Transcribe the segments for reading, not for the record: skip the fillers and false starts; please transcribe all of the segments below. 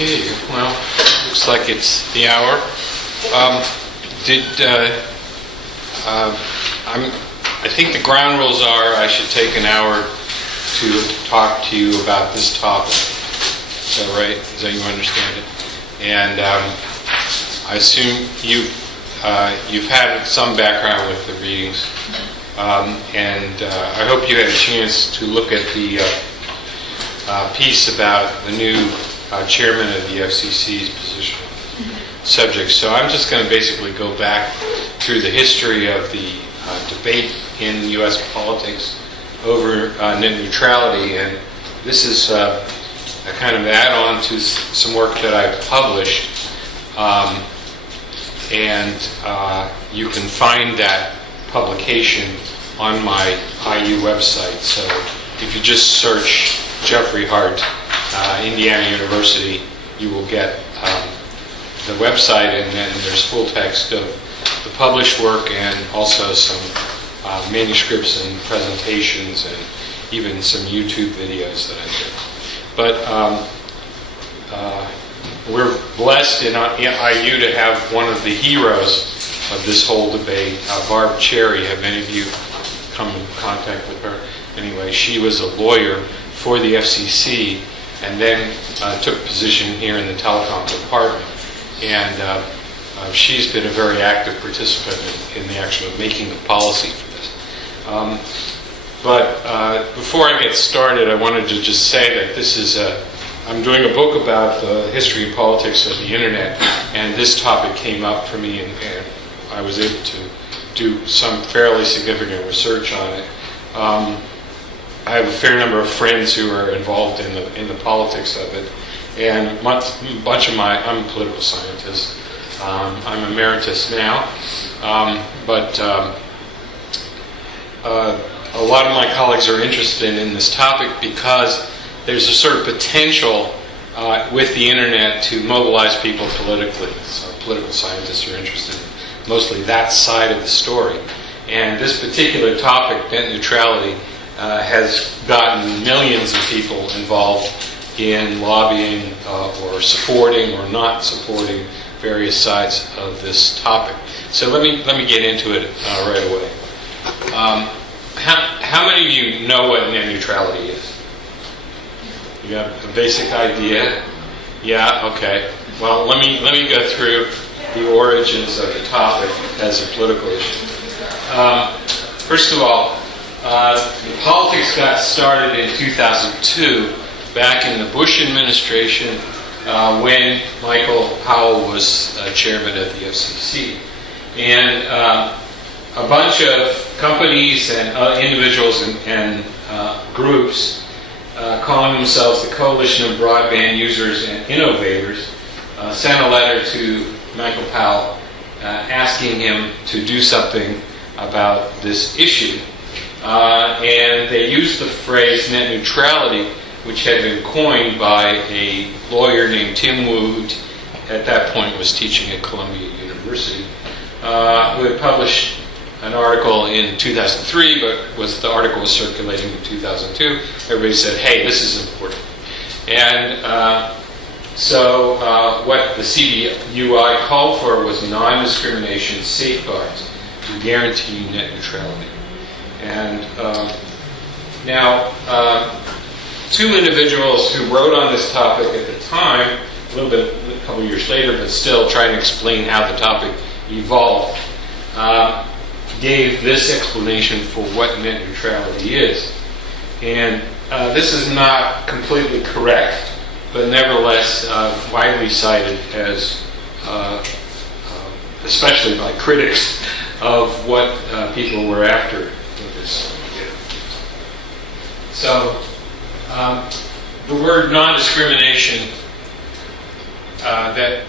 Okay, well, looks like it's the hour. I think the ground rules are I should take an hour to talk to you about this topic. Is that right? Is that you understand it? And I assume you've had some background with the readings, and I hope you had a chance to look at the piece about the new chairman of the FCC's position subject. So I'm just going to basically go back through the history of the debate in U.S. politics over net neutrality, and this is a kind of add-on to some work that I've published, and you can find that publication on my IU website. So if you just search Jeffrey Hart, Indiana University, you will get the website, and then there's full text of the published work and also some manuscripts and presentations and even some YouTube videos that I did. But we're blessed in IU to have one of the heroes of this whole debate, Barb Cherry. Have any of you come in contact with her? Anyway, she was a lawyer for the FCC and then took a position here in the Telecom department. And she's been a very active participant in the action of making the policy for this. But before I get started, I wanted to just say that this is I'm doing a book about the history and politics of the Internet, and this topic came up for me, and I was able to do some fairly significant research on it. I have a fair number of friends who are involved in the politics of it, and a bunch of I'm a political scientist. I'm emeritus now, but a lot of my colleagues are interested in this topic because there's a sort of potential with the Internet to mobilize people politically. So political scientists are interested in mostly that side of the story. And this particular topic, net neutrality, has gotten millions of people involved in lobbying or supporting or not supporting various sides of this topic. So let me get into it right away. How many of you know what net neutrality is? You have a basic idea? Yeah. Okay. Well, let me go through the origins of the topic as a political issue. First of all, the politics got started in 2002, back in the Bush administration, when Michael Powell was chairman of the FCC. And a bunch of companies and individuals and groups calling themselves the Coalition of Broadband Users and Innovators sent a letter to Michael Powell asking him to do something about this issue. And they used the phrase net neutrality, which had been coined by a lawyer named Tim Wu, who at that point was teaching at Columbia University, who had published an article in 2003, but the article was circulating in 2002. Everybody said, hey, this is important. And so what the CDUI called for was non-discrimination safeguards to guarantee net neutrality. And now, two individuals who wrote on this topic at the time, a couple years later, but still trying to explain how the topic evolved, gave this explanation for what net neutrality is. And this is not completely correct, but nevertheless widely cited as, especially by critics, of what people were after with this. So, the word non-discrimination that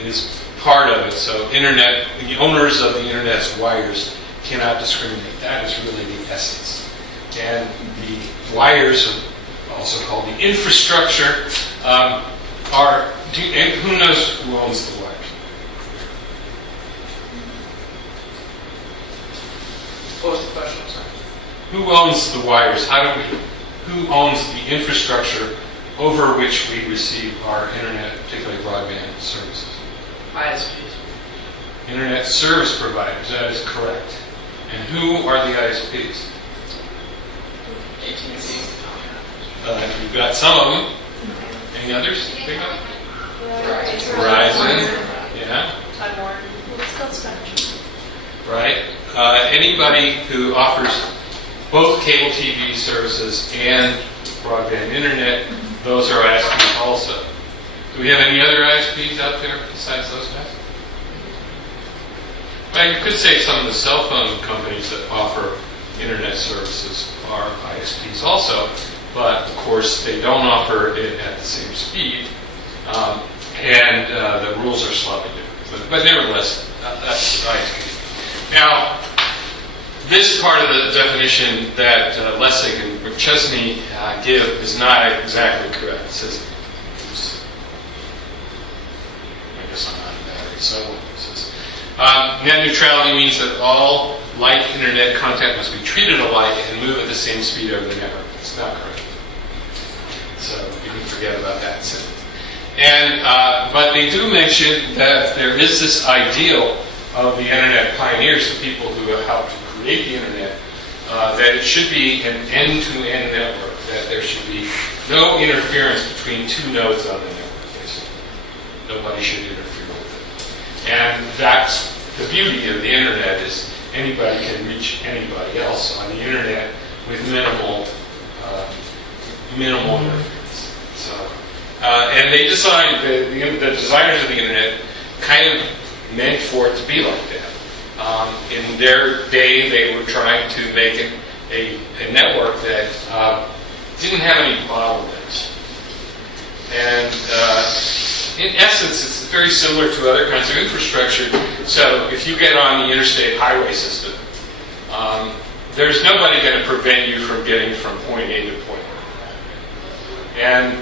is part of it. So the owners of the Internet's wires cannot discriminate. That is really the essence. And the wires, also called the infrastructure, and who knows who owns the wires? What was the question? Sorry. Who owns the wires? Who owns the infrastructure over which we receive our internet, particularly broadband services. ISPs. Internet service providers, that is correct. And who are the ISPs? We've got some of them. Any others? Pick up? Verizon. Yeah. Time Warner. Let's go Spectrum. Right. Anybody who offers both cable TV services and broadband internet, those are ISPs also. Do we have any other ISPs out there besides those guys? Well, you could say some of the cell phone companies that offer internet services are ISPs also, but of course they don't offer it at the same speed, and the rules are slightly different. But nevertheless, that's ISP. Now, this part of the definition that Lessig and McChesney give is not exactly correct. It says, oops, I guess I'm out of battery, so it says, net neutrality means that all like internet content must be treated alike and move at the same speed over the network. It's not correct. So you can forget about that sentence. And, but they do mention that there is this ideal of the internet pioneers, the people who have helped to create the internet, that it should be an end-to-end network, that there should be no interference between two nodes on the network, basically. Nobody should interfere with it. And that's the beauty of the internet, is anybody can reach anybody else on the internet with minimal interference. So, and they decided, the designers of the internet kind of meant for it to be like that. In their day, they were trying to make a network that didn't have any bottlenecks. And in essence, it's very similar to other kinds of infrastructure. So if you get on the interstate highway system, there's nobody going to prevent you from getting from point A to point B. And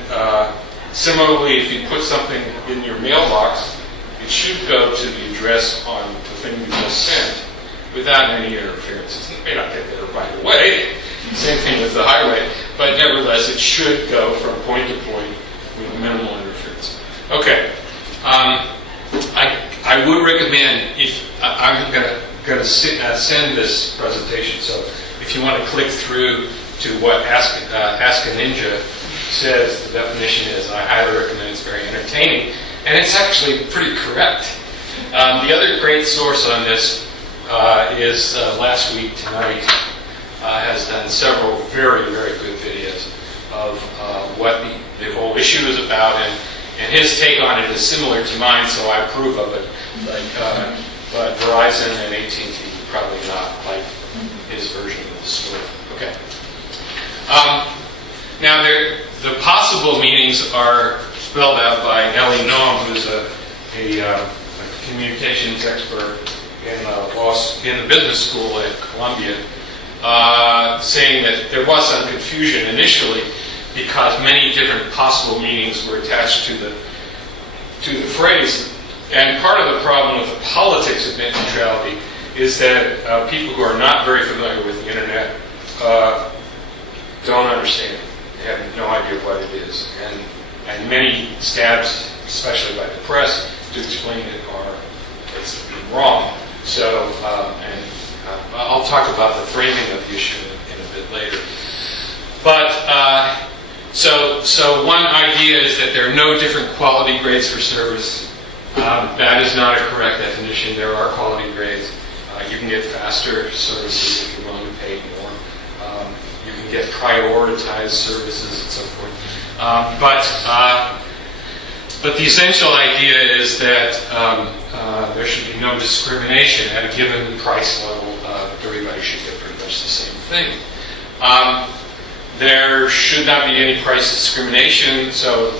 similarly, if you put something in your mailbox, it should go to the address on the thing you just sent without any interference. It may not get there right away. Same thing with the highway. But nevertheless, it should go from point to point with minimal interference. Okay. I would recommend, if I'm going to send this presentation, so if you want to click through to what Ask a Ninja says the definition is, I highly recommend. It's very entertaining. And it's actually pretty correct. The other great source on this is Last Week Tonight has done several very, very good videos of what the whole issue is about, and his take on it is similar to mine, so I approve of it. But Verizon and AT&T probably not like his version of the story. Okay. Now, the possible meanings are spelled out by Ellie Noam, who's a communications expert in the business school at Columbia, saying that there was some confusion initially because many different possible meanings were attached to the phrase. And part of the problem with the politics of net neutrality is that people who are not very familiar with the internet don't understand it. They have no idea what it is. And many stabs, especially by the press, to explain it are wrong. So, I'll talk about the framing of the issue in a bit later. But, so one idea is that there are no different quality grades for service. That is not a correct definition. There are quality grades. You can get faster services if you're willing to pay more. You can get prioritized services and so forth. But the essential idea is that there should be no discrimination at a given price level. Everybody should get pretty much the same thing. There should not be any price discrimination. So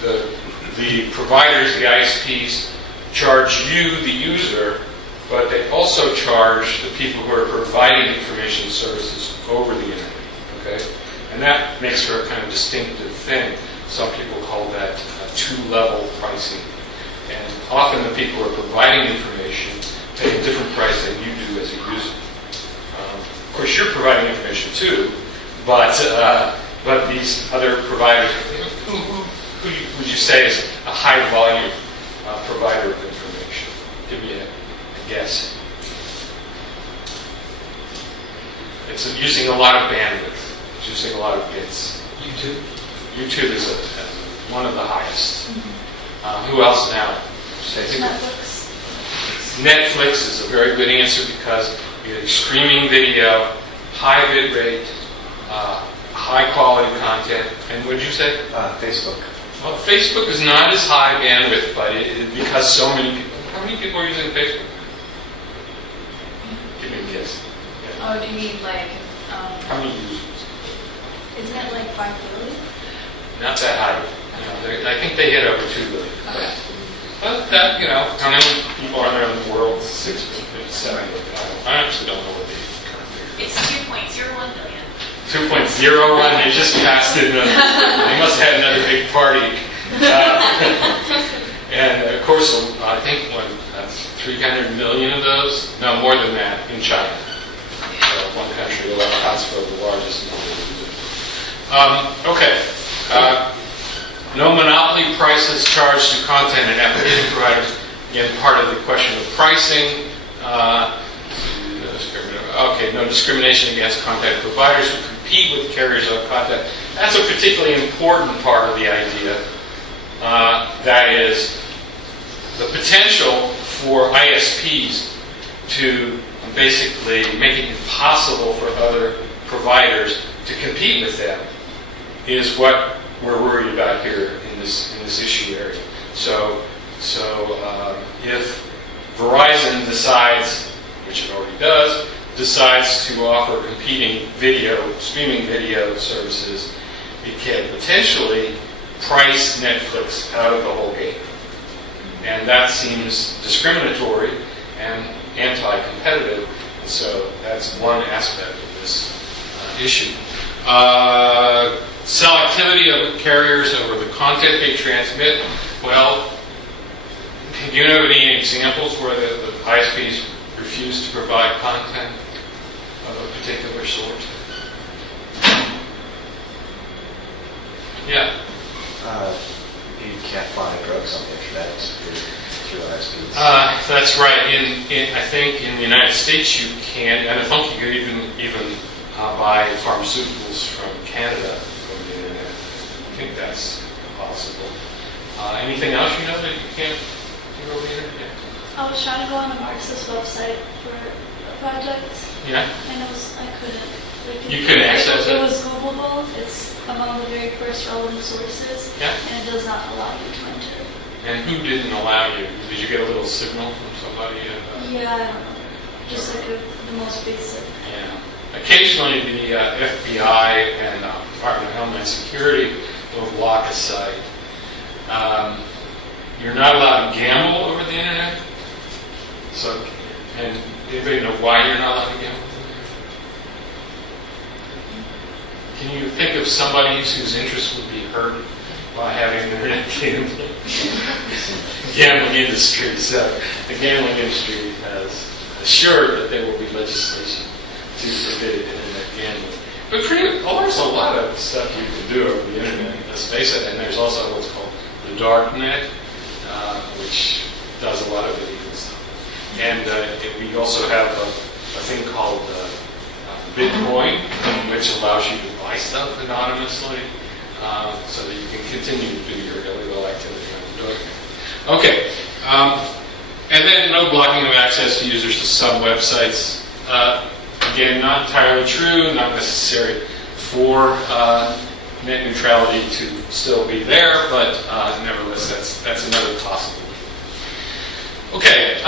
the providers, the ISPs, charge you, the user, but they also charge the people who are providing information services over the internet. Okay, and that makes for a kind of distinctive thing. Some people call that two-level pricing. And often the people who are providing information pay a different price than you do as a user. Of course, you're providing information too, but these other providers, who you say is a high volume provider of information? Give me a guess. It's using a lot of bandwidth. It's using a lot of bits. YouTube. YouTube is one of the highest. Who else now? Netflix. Netflix is a very good answer because you're getting streaming video, high bit rate, high quality content. And what did you say? Facebook. Well, Facebook is not as high bandwidth, but because so many people. How many people are using Facebook? Give me a guess. Oh, do you mean like, How many users? isn't it like 5 billion? Not that high. I think they hit over 2 billion. Okay. But that, how many people are there in the world? 6 billion, 7 billion. I actually don't know what the current figure is. It's 2.01 billion. 2.01, they just passed it. They must have had another big party. And of course, I think that's 300 million of those. No, more than that in China. One country accounts for the largest number of users. Okay. No monopoly prices charged to content and application providers. Again, part of the question of pricing. No discrimination against content providers who compete with carriers on content. That's a particularly important part of the idea. That is the potential for ISPs to basically make it impossible for other providers to compete with them is what we're worried about here in this issue area. So if Verizon decides, which it already does, decides to offer competing streaming video services, it can potentially price Netflix out of the whole game. And that seems discriminatory and anti-competitive, and so that's one aspect of this issue. Selectivity of carriers over the content they transmit. Well, do you know any examples where the ISPs refuse to provide content of a particular sort? Yeah. You can't find drugs on the internet through ISPs. That's right. I think in the United States you can, and I think you can even buy pharmaceuticals from Canada from the internet. I think that's possible. Anything else you know that you can't do over the internet? I was trying to go on the Marxist website for a project. Yeah. And I couldn't. You couldn't access it? It was Googleable. It's among the very first relevant sources. Yeah. And it does not allow you to enter. And who didn't allow you? Did you get a little signal from somebody? Yeah, I don't know. Just like the most basic. Yeah. Occasionally the FBI and Department of Homeland Security will block a site. You're not allowed to gamble over the internet. So, and anybody know why you're not allowed to gamble? Can you think of somebody whose interest would be hurt by having internet gambling? Gambling industry. So the gambling industry has assured that there will be legislation to forbid internet gambling. But there's a lot of stuff you can do over the internet, let's face it, and there's also what's called the dark net, which does a lot of illegal stuff. And we also have a thing called Bitcoin, which allows you to buy stuff anonymously, so that you can continue to do your illegal activity on the dark net. Okay, and then no blocking of access to users to some websites. Again, not entirely true, not necessary for net neutrality to still be there, but nevertheless, that's another possibility. Okay,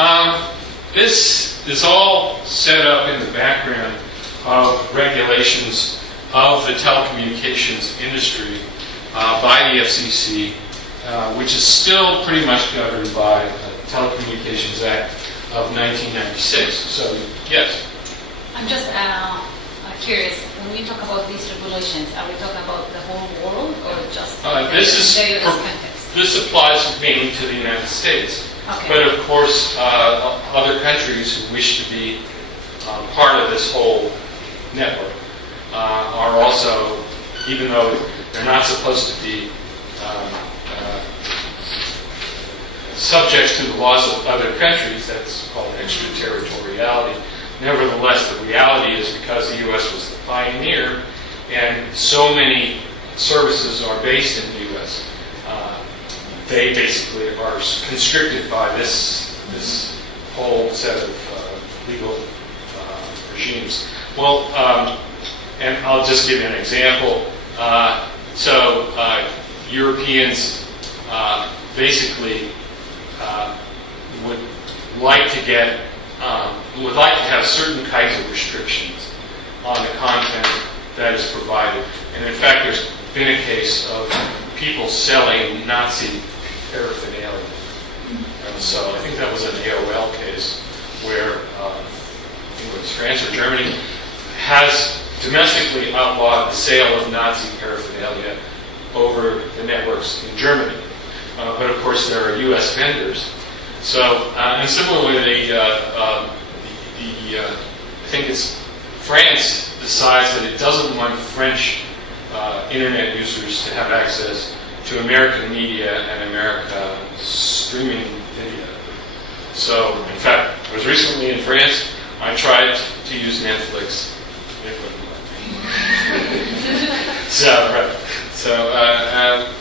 this is all set up in the background of regulations of the telecommunications industry by the FCC, which is still pretty much governed by the Telecommunications Act of 1996. So, yes? I'm just curious, when we talk about these regulations, are we talking about the whole world or just this applies mainly to the United States. Okay. But of course, other countries who wish to be part of this whole network are also, even though they're not supposed to be subject to the laws of other countries. That's called extraterritoriality. Nevertheless, the reality is because the U.S. was the pioneer and so many services are based in the U.S., they basically are constricted by this whole set of legal regimes. Well, and I'll just give you an example. Europeans basically would like to have certain kinds of restrictions on the content that is provided. And in fact, there's been a case of people selling Nazi paraphernalia. So I think that was an AOL case where I think it was France or Germany has domestically outlawed the sale of Nazi paraphernalia over the networks in Germany. But of course, there are U.S. vendors. So, and similarly, I think it's France decides that it doesn't want French internet users to have access to American media and American streaming video. So, in fact, I was recently in France. I tried to use Netflix. It wouldn't let me.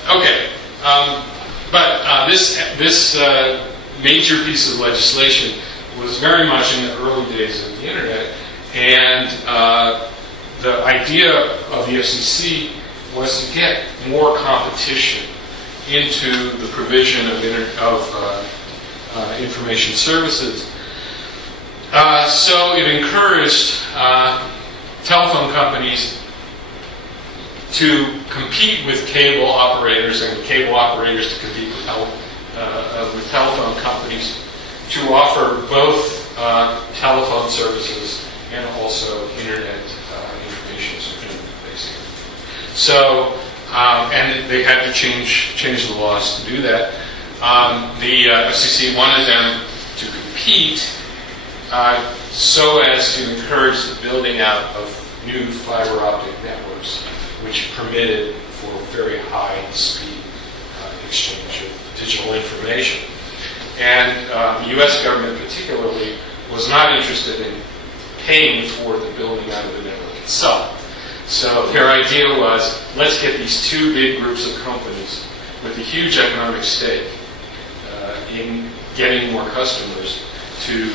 Okay. But this major piece of legislation was very much in the early days of the internet, and the idea of the FCC was to get more competition into the provision of information services. So it encouraged telephone companies to compete with cable operators and cable operators to compete with telephone companies to offer both telephone services and also internet information services, basically. So, and they had to change the laws to do that. The FCC wanted them to compete so as to encourage the building out of new fiber optic networks, which permitted for very high speed exchange of digital information. And the U.S. government particularly was not interested in paying for the building out of the network itself. So their idea was, let's get these two big groups of companies with a huge economic stake in getting more customers to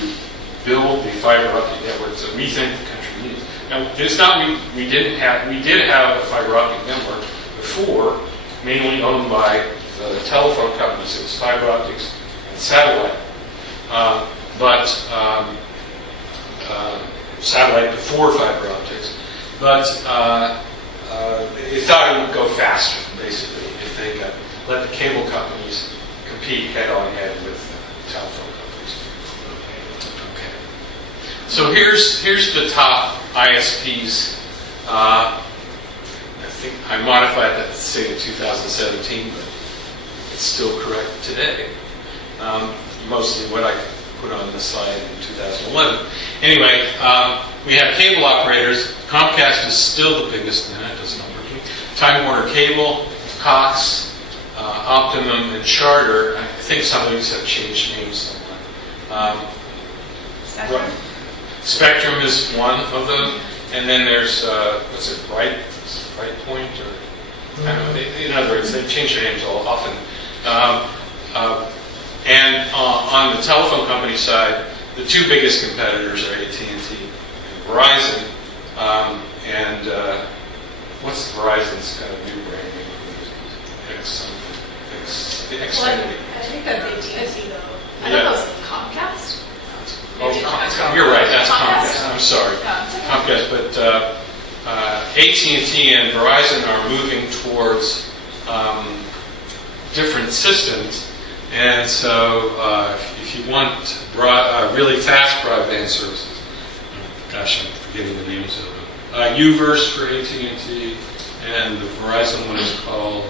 build the fiber optic networks that we think the country needs. Now, it's not we did have a fiber optic network before, mainly owned by the telephone companies. It was fiber optics and satellite, but satellite before fiber optics. But they thought it would go faster, basically, if they could let the cable companies compete head-on-head with telephone companies. Okay. So here's the top ISPs. I think I modified that to say in 2017, but it's still correct today. Mostly what I put on the slide in 2011. Anyway, we have cable operators. Comcast is still the biggest, and that does not work. Time Warner Cable, Cox, Optimum, and Charter. I think some of these have changed names somewhat. Spectrum is one of them, and then there's what's it, Brightpoint, or I don't know. In other words, they change their names all often. And on the telephone company side, the two biggest competitors are AT&T and Verizon. And what's Verizon's kind of new brand name? Xfinity. I think that'd be AT&T though. I Yeah. thought it was Comcast. Oh, you're right. That's Comcast. I'm sorry, Comcast. But AT&T and Verizon are moving towards different systems, and so if you want really fast broadband services, gosh, I'm forgetting the names of them. Uverse for AT&T, and the Verizon one is called.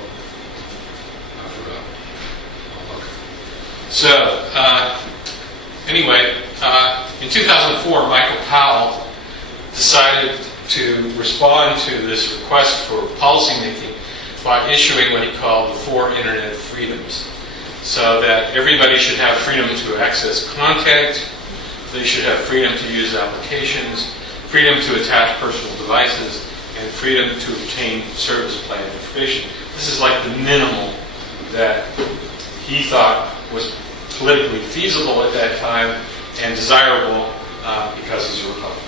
I forgot. Oh, okay. So anyway. In 2004, Michael Powell decided to respond to this request for policymaking by issuing what he called the 4 Internet Freedoms. so that everybody should have freedom to access content, they should have freedom to use applications, freedom to attach personal devices, and freedom to obtain service plan information. This is like the minimal that he thought was politically feasible at that time and desirable because he's a Republican.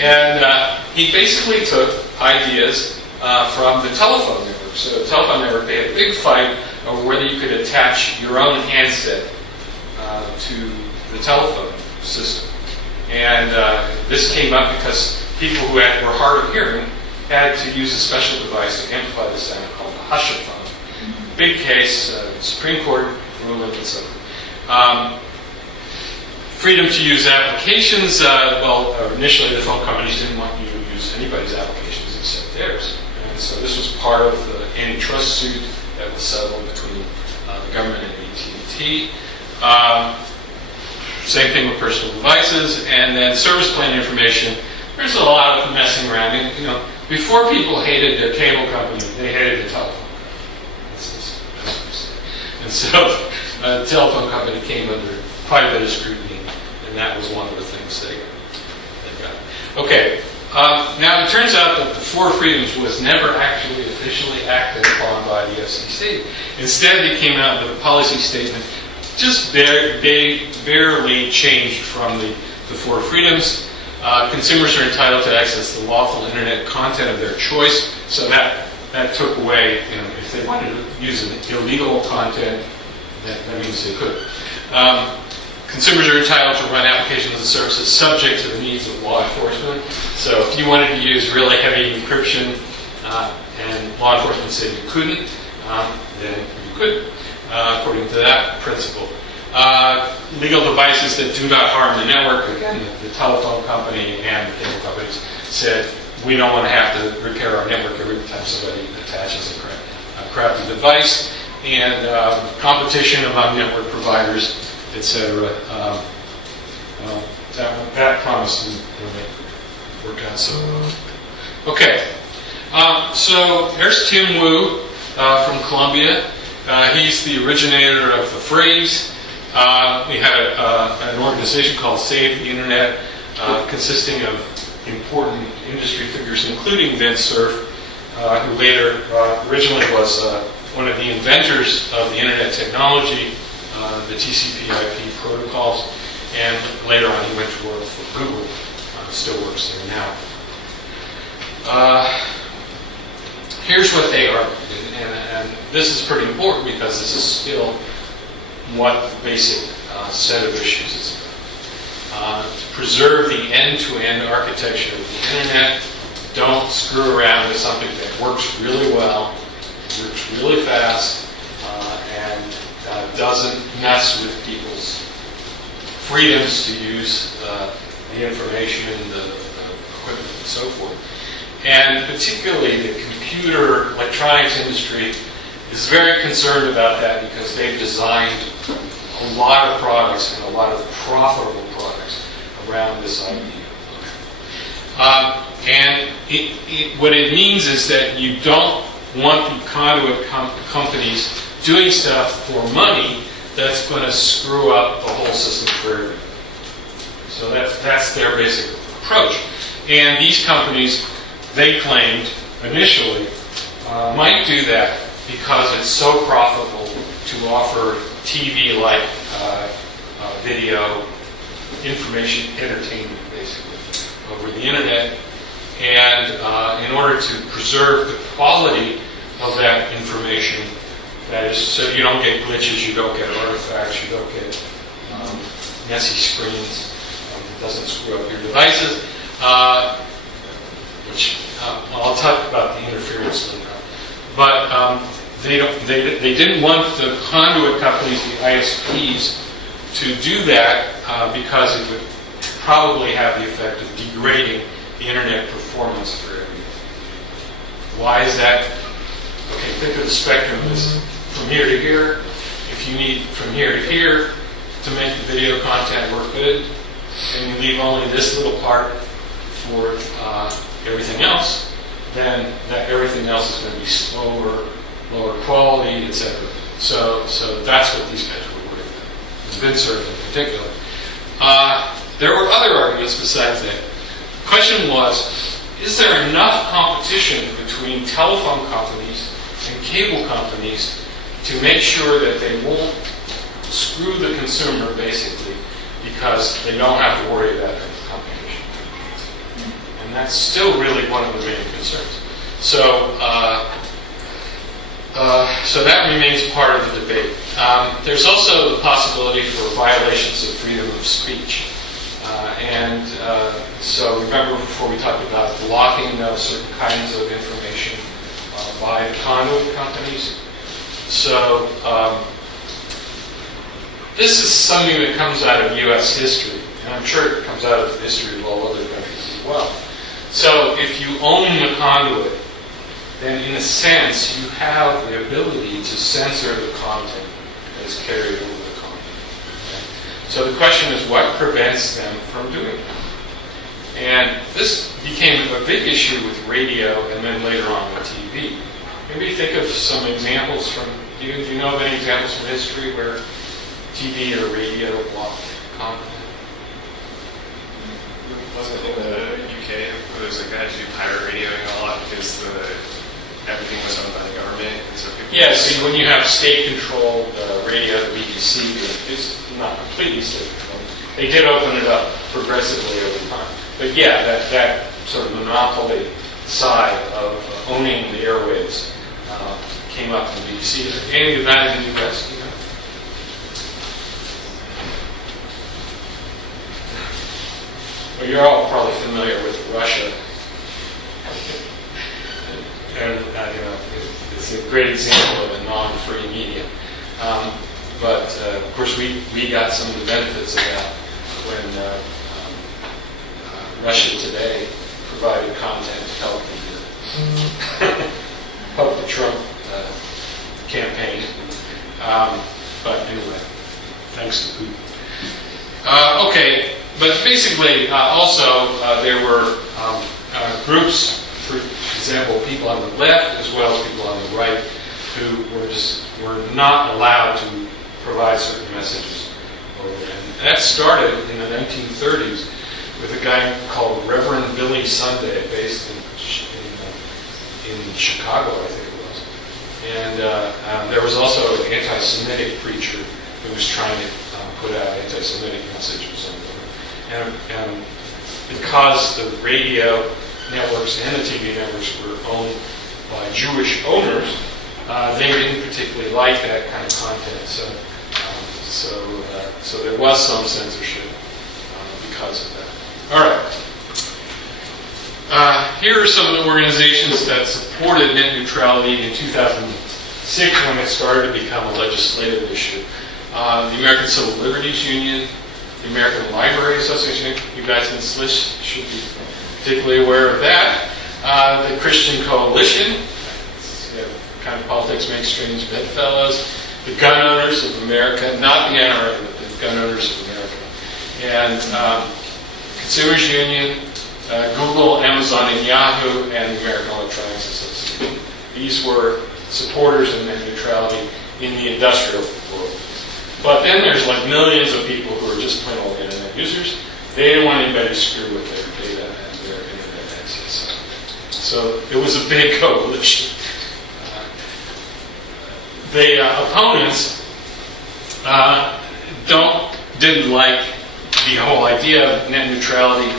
And he basically took ideas from the telephone network. So the telephone network, they had a big fight over whether you could attach your own handset to the telephone system. And this came up because people who were hard of hearing had to use a special device to amplify the sound called a hushaphone. Big case, Supreme Court ruling and so forth. Freedom to use applications. Initially the phone companies didn't want you to use anybody's applications except theirs. And so this was part of the antitrust suit that was settled between the government and AT&T. Same thing with personal devices. And then service plan information. There's a lot of messing around. And, before people hated their cable company, they hated the telephone company. And so the telephone company came under quite a bit of scrutiny, and that was one of the things they got. Okay, now it turns out that the Four Freedoms was never actually officially acted upon by the FCC. Instead, they came out with a policy statement just barely changed from the Four Freedoms. Consumers are entitled to access the lawful internet content of their choice, so that took away, if they wanted to use an illegal content, that means they could. Consumers are entitled to run applications and services subject to the needs of law enforcement. So if you wanted to use really heavy encryption and law enforcement said you couldn't, then you could, according to that principle. Legal devices that do not harm the network, again, the telephone company and the cable companies said, we don't want to have to repair our network every time somebody attaches a crappy device. And competition among network providers, etc. That promise didn't really work out so well. Okay, so there's Tim Wu from Columbia. He's the originator of the phrase. We had an organization called Save the Internet, consisting of important industry figures, including Vint Cerf, who later originally was one of the inventors of the internet technology, the TCP/IP protocols, and later on he went to work for Google. Still works there now. Here's what they are, and this is pretty important because this is still what the basic set of issues is about. Preserve the end-to-end architecture of the internet. Don't screw around with something that works really well, works really fast, and doesn't mess with people's freedoms to use the information, the equipment, and so forth. And particularly the computer electronics industry is very concerned about that because they've designed a lot of products and a lot of profitable products around this idea. And what it means is that you don't want the conduit companies doing stuff for money that's going to screw up the whole system for everybody. So that's their basic approach. And these companies, they claimed initially, might do that because it's so profitable to offer TV-like video information entertainment, basically, over the internet. And in order to preserve the quality of that information, that is, so you don't get glitches, you don't get artifacts, you don't get messy screens, it doesn't screw up your devices, which I'll talk about the interference later. But they didn't want the conduit companies, the ISPs, to do that because it would probably have the effect of degrading the internet performance for everyone. Why is that? Okay, think of the spectrum as from here to here. If you need from here to here to make the video content work good, and you leave only this little part for everything else, then that everything else is going to be slower, lower quality, etc. So that's what these guys were worried about. VidSurf in particular. There were other arguments besides that. The question was, is there enough competition between telephone companies and cable companies to make sure that they won't screw the consumer, basically, because they don't have to worry about competition? And that's still really one of the main concerns. So that remains part of the debate. There's also the possibility for violations of freedom of speech. So remember before we talked about blocking certain kinds of information by the Conduit companies. So this is something that comes out of U.S. history, and I'm sure it comes out of the history of all other countries as well. So if you own the conduit, then in a sense you have the ability to censor the content that is carried over the conduit. Okay? So the question is, what prevents them from doing that? And this became a big issue with radio and then later on with TV. Maybe think of some examples from, do you know of any examples from history where TV or radio blocked content? Wasn't in the UK, there was a guy who did pirate radioing a lot because everything was owned by the government. And so people See, when you have state-controlled radio, the BBC is not completely state-controlled. They did open it up progressively over time. But yeah, that sort of monopoly side of owning the airwaves came up in the BBC. Any of that in the US, you know? Well, you're all probably familiar with Russia. And it's a great example of a non-free media. But of course, we got some of the benefits of that when Russia Today provided content to help the Trump campaign. But anyway, thanks to Putin. Okay, but basically, also there were groups, for example, people on the left as well as people on the right, who were not allowed to provide certain messages over there. And that started in the 1930s with a guy called Reverend Billy Sunday, based in Chicago, I think it was. And there was also an anti-Semitic preacher who was trying to put out anti-Semitic messages. And because the radio networks and the TV networks were owned by Jewish owners, they didn't particularly like that kind of content. So there was some censorship because of that. All right. Here are some of the organizations that supported net neutrality in 2006 when it started to become a legislative issue. The American Civil Liberties Union, the American Library Association, you guys in this list should be particularly aware of that. The Christian Coalition, kind of politics makes strange bedfellows. The Gun Owners of America, not the NRA, but the Gun Owners of America. And Consumers Union, Google, Amazon, and Yahoo, and the American Electronics Association. These were supporters of net neutrality in the industrial world. But then there's like millions of people who are just plain old internet users. They don't want anybody to screw with their data and their internet access. So it was a big coalition. The opponents didn't like the whole idea of net neutrality.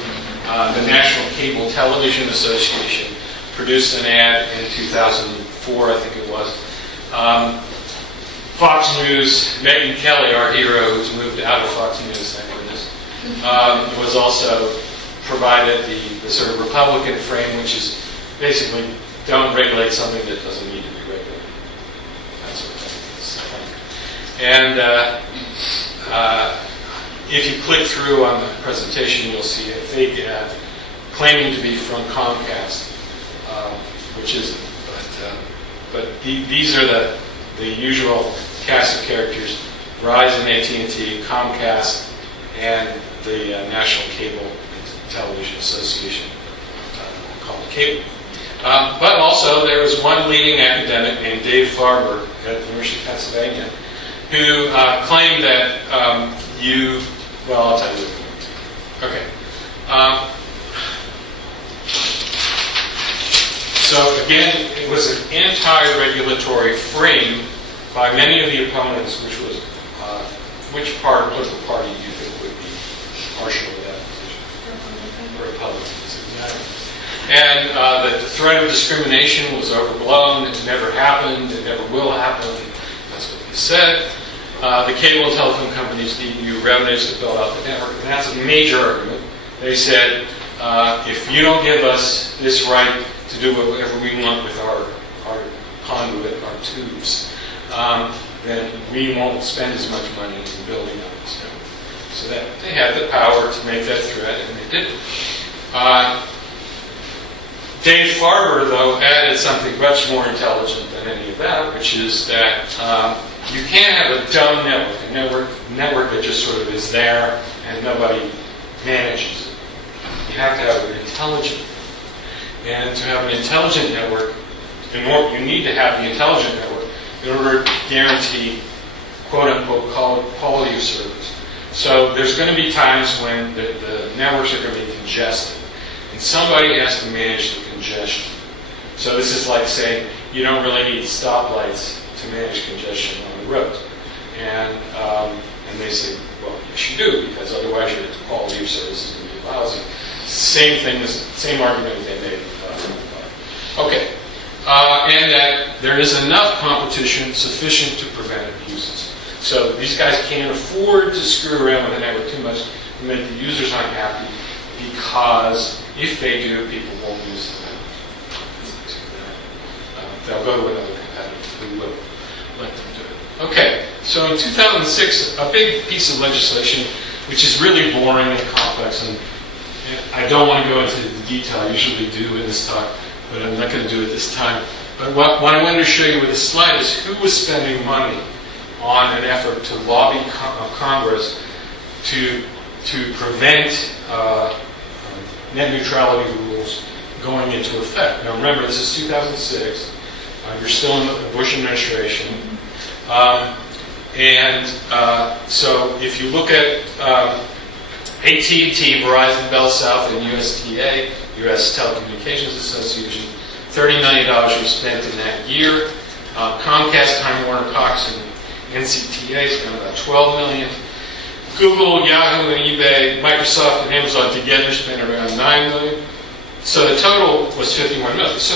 The National Cable Television Association produced an ad in 2004, I think it was. Fox News, Megyn Kelly, our hero, who's moved out of Fox News, thank goodness, was also provided the sort of Republican frame, which is basically don't regulate something that doesn't need to be regulated. That's what that is. And if you click through on the presentation, you'll see a fake ad claiming to be from Comcast, which isn't. But these are the usual cast of characters: Verizon, AT&T, Comcast, and the National Cable Television Association, called Cable. But also Also, there was one leading academic named Dave Farber at the University of Pennsylvania who claimed that well, I'll tell you. Okay. So again, it was an anti-regulatory frame by many of the opponents, which was which political party do you think would be partial to that position? Republicans. And that the threat of discrimination was overblown. It never happened. It never will happen. That's what they said. The cable and telephone companies need new revenues to build out the network, and that's a major argument. They said, if you don't give us this right to do whatever we want with our conduit, our tubes, then we won't spend as much money in building up this network. So that they had the power to make that threat, and they did. Dave Farber, though, added something much more intelligent than any of that, which is that you can't have a dumb network, a network that just sort of is there and nobody manages it. You have to have an intelligent network. And to have an intelligent network, you need to have the intelligent network in order to guarantee, quote-unquote, quality of service. So there's going to be times when the networks are going to be congested. And somebody has to manage the congestion. So this is like saying you don't really need stoplights to manage congestion on the roads. And they say, well, yes you do, because otherwise your quality of service is going to be lousy. Same thing, same argument they made. Okay. And that there is enough competition sufficient to prevent abuses. So these guys can't afford to screw around with the network too much and make the users unhappy, because if they do, people won't use the network. They'll go to another competitor who will let them do it. Okay, so in 2006, a big piece of legislation, which is really boring and complex, and I don't want to go into the detail I usually do in this talk, but I'm not going to do it this time. But what I wanted to show you with this slide is who was spending money on an effort to lobby Congress to prevent net neutrality rules going into effect. Now remember, this is 2006. You're still in the Bush administration. So if you look at AT&T, Verizon, Bell South, and USTA, U.S. Telecommunications Association, $30 million was spent in that year. Comcast, Time Warner, Cox, and NCTA spent about $12 million. Google, Yahoo, and eBay, Microsoft, and Amazon together spent around $9 million. So the total was $51 million. So,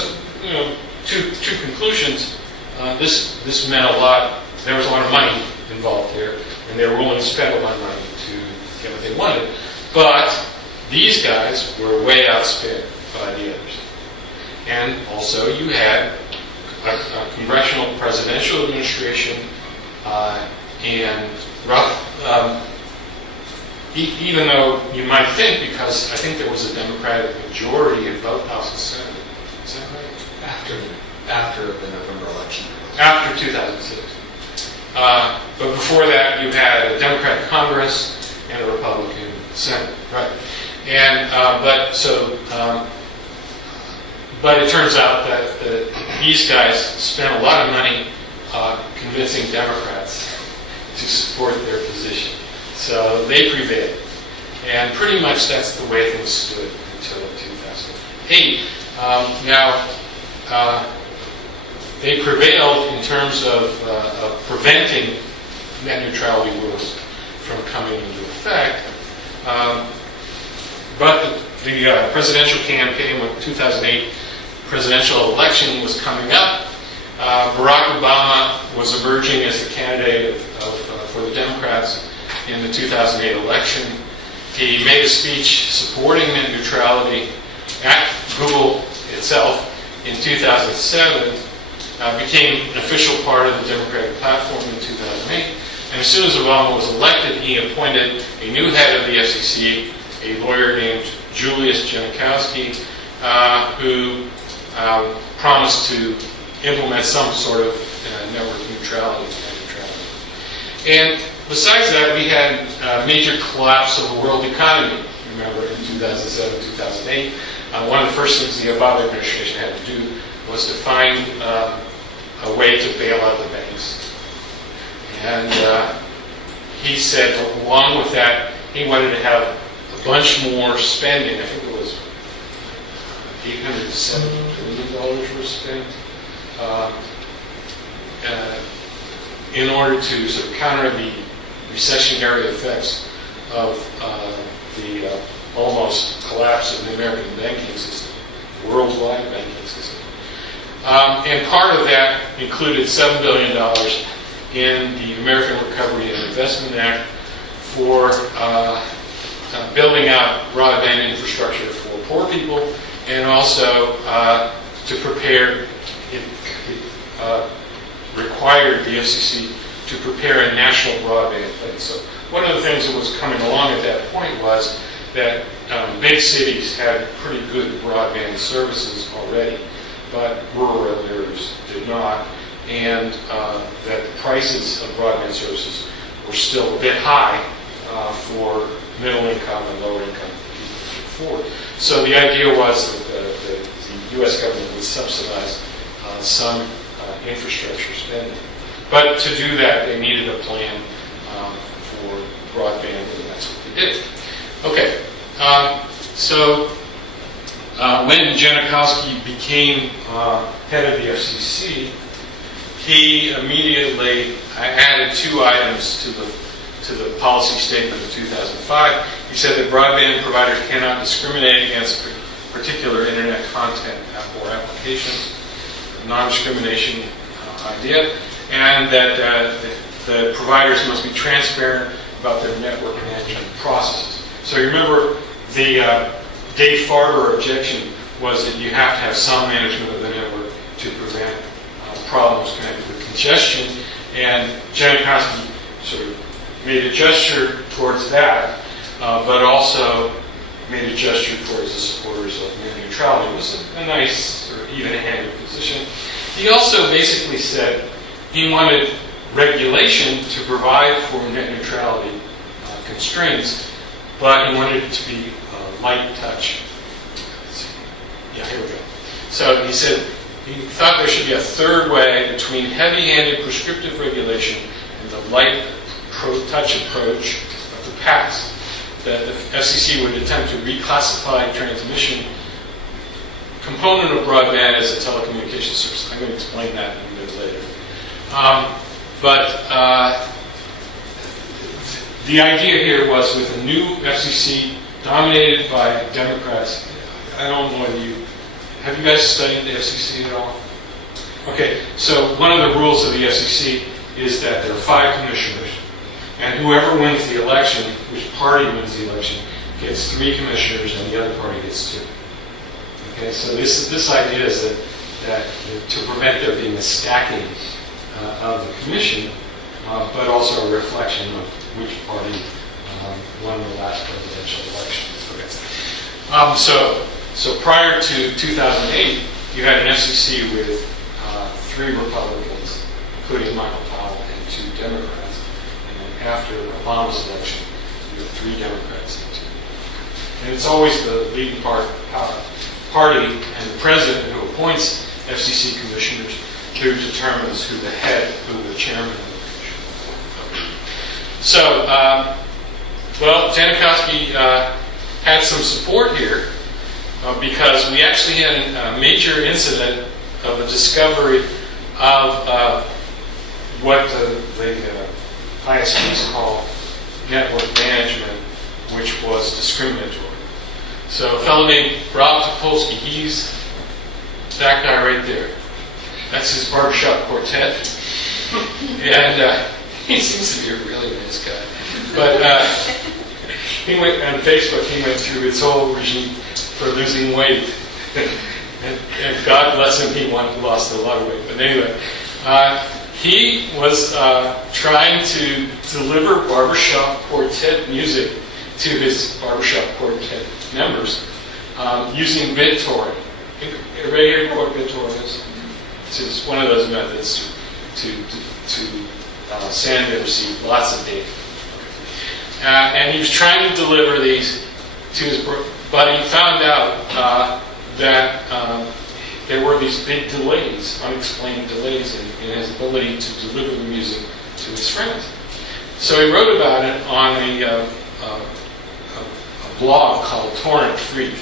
two conclusions. This meant a lot. There was a lot of money involved here, and they were willing to spend a lot of money to get what they wanted. But these guys were way outspent by the others. And also, you had a congressional presidential administration, and even though you might think, because I think there was a Democratic majority in both House and Senate. Is that right? After the November election. After 2006. But before that, you had a Democratic Congress and a Republican Senate. Right. And but it turns out that these guys spent a lot of money convincing Democrats to support their position. So they prevailed. And pretty much that's the way things stood until 2008. They prevailed in terms of preventing net neutrality rules from coming into effect. But the presidential campaign, when 2008 presidential election was coming up, Barack Obama was emerging as the candidate for the Democrats in the 2008 election. He made a speech supporting net neutrality at Google itself in 2007, became an official part of the Democratic platform in 2008. And as soon as Obama was elected, he appointed a new head of the FCC, a lawyer named Julius Genachowski, who promised to implement some sort of network neutrality. And besides that, we had a major collapse of the world economy, remember, in 2007, 2008. One of the first things the Obama administration had to do was to find a way to bail out the banks. And he said, along with that, he wanted to have a bunch more spending. I think it was $870 billion was spent in order to sort of counter the recessionary effects of the almost collapse of the American banking system, worldwide banking system. And part of that included $7 billion in the American Recovery and Investment Act for building out broadband infrastructure for poor people, and also to prepare, it required the FCC to prepare a national broadband plan. So one of the things that was coming along at that point was that big cities had pretty good broadband services already, but rural areas did not, and that the prices of broadband services were still a bit high for middle income and lower income people to afford. So the idea was that the U.S. government would subsidize some infrastructure spending. But to do that, they needed a plan for broadband, and that's what they did. Okay, so when Genachowski became head of the FCC, he immediately added 2 items to the policy statement of 2005. He said that broadband providers cannot discriminate against particular internet content or applications, non-discrimination idea, and that the providers must be transparent about their network management processes. So you remember the Dave Farber objection was that you have to have some management of the network to prevent problems connected with congestion, and Genachowski sort of made a gesture towards that, but also made a gesture towards the supporters of net neutrality. It was a nice sort of even-handed position. He also basically said he wanted regulation to provide for net neutrality constraints, but he wanted it to be light touch. Yeah, here we go. So he said he thought there should be a third way between heavy-handed prescriptive regulation and the light touch approach of the past, that the FCC would attempt to reclassify transmission component of broadband as a telecommunications service. I'm going to explain that a bit later. But the idea here was with a new FCC dominated by Democrats. I don't know whether have you guys studied the FCC at all? Okay, so one of the rules of the FCC is that there are 5 commissioners, and whoever wins the election, which party wins the election, gets 3 commissioners, and the other party gets 2. Okay, so this idea is that to prevent there being a stacking of the commission, but also a reflection of which party won the last presidential election. Okay. So prior to 2008, you had an FCC with 3 Republicans, including Michael Powell, and 2 Democrats. And then after Obama's election, you have 3 Democrats and 2. And it's always the leading party and the president who appoints FCC commissioners who determines who the chairman of the commission is. Okay. So, Genachowski had some support here because we actually had a major incident of a discovery of what the ISPs call network management, which was discriminatory. So a fellow named Rob Topolsky, he's that guy right there. That's his barbershop quartet. And he seems to be a really nice guy. But he went on Facebook, he went through his whole regime for losing weight. and God bless him, he lost a lot of weight. But anyway, he was trying to deliver barbershop quartet music to his barbershop quartet members using BitTorrent. Everybody here know what BitTorrent is? It's one of those methods to send and receive lots of data. And he was trying to deliver these to his, but he found out that there were these these big delays, unexplained delays in his ability to deliver the music to his friends. So he wrote about it on a blog called Torrent Freak.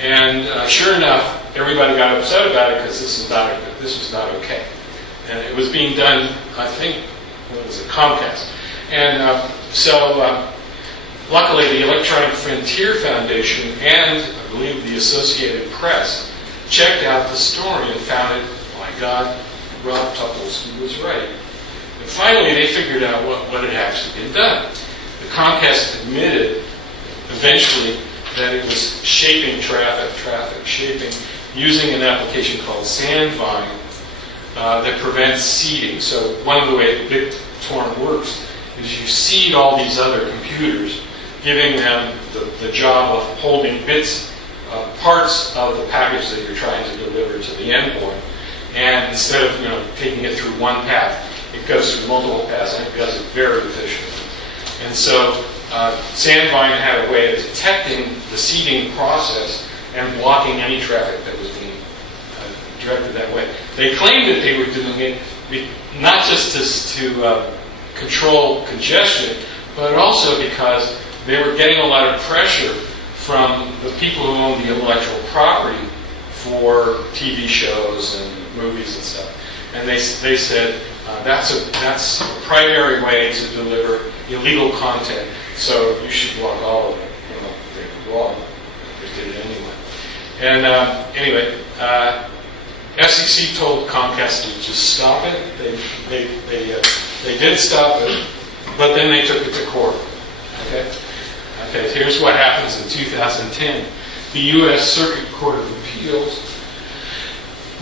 And sure enough, everybody got upset about it because this was not okay. And it was being done, I think, what was it, Comcast. And so luckily the Electronic Frontier Foundation and I believe the Associated Press checked out the story and found it, my God, Rob Tuplesky was right. And finally they figured out what had actually been done. The Comcast admitted eventually that it was shaping traffic shaping, using an application called Sandvine that prevents seeding. So one of the ways BitTorrent works is you seed all these other computers, giving them the job of holding bits, parts of the package that you're trying to deliver to the endpoint. And instead of taking it through one path, it goes through multiple paths, and it does it very efficiently. And so Sandvine had a way of detecting the seeding process and blocking any traffic that was being directed that way. They claimed that they were doing it not just to control congestion, but also because they were getting a lot of pressure from the people who own the intellectual property for TV shows and movies and stuff. And they said that's a primary way to deliver illegal content, so you should block all of it. They were wrong. They did it anyway. And anyway, FCC told Comcast to just stop it. They did stop it, but then they took it to court. Okay, here's what happens in 2010. The U.S. Circuit Court of Appeals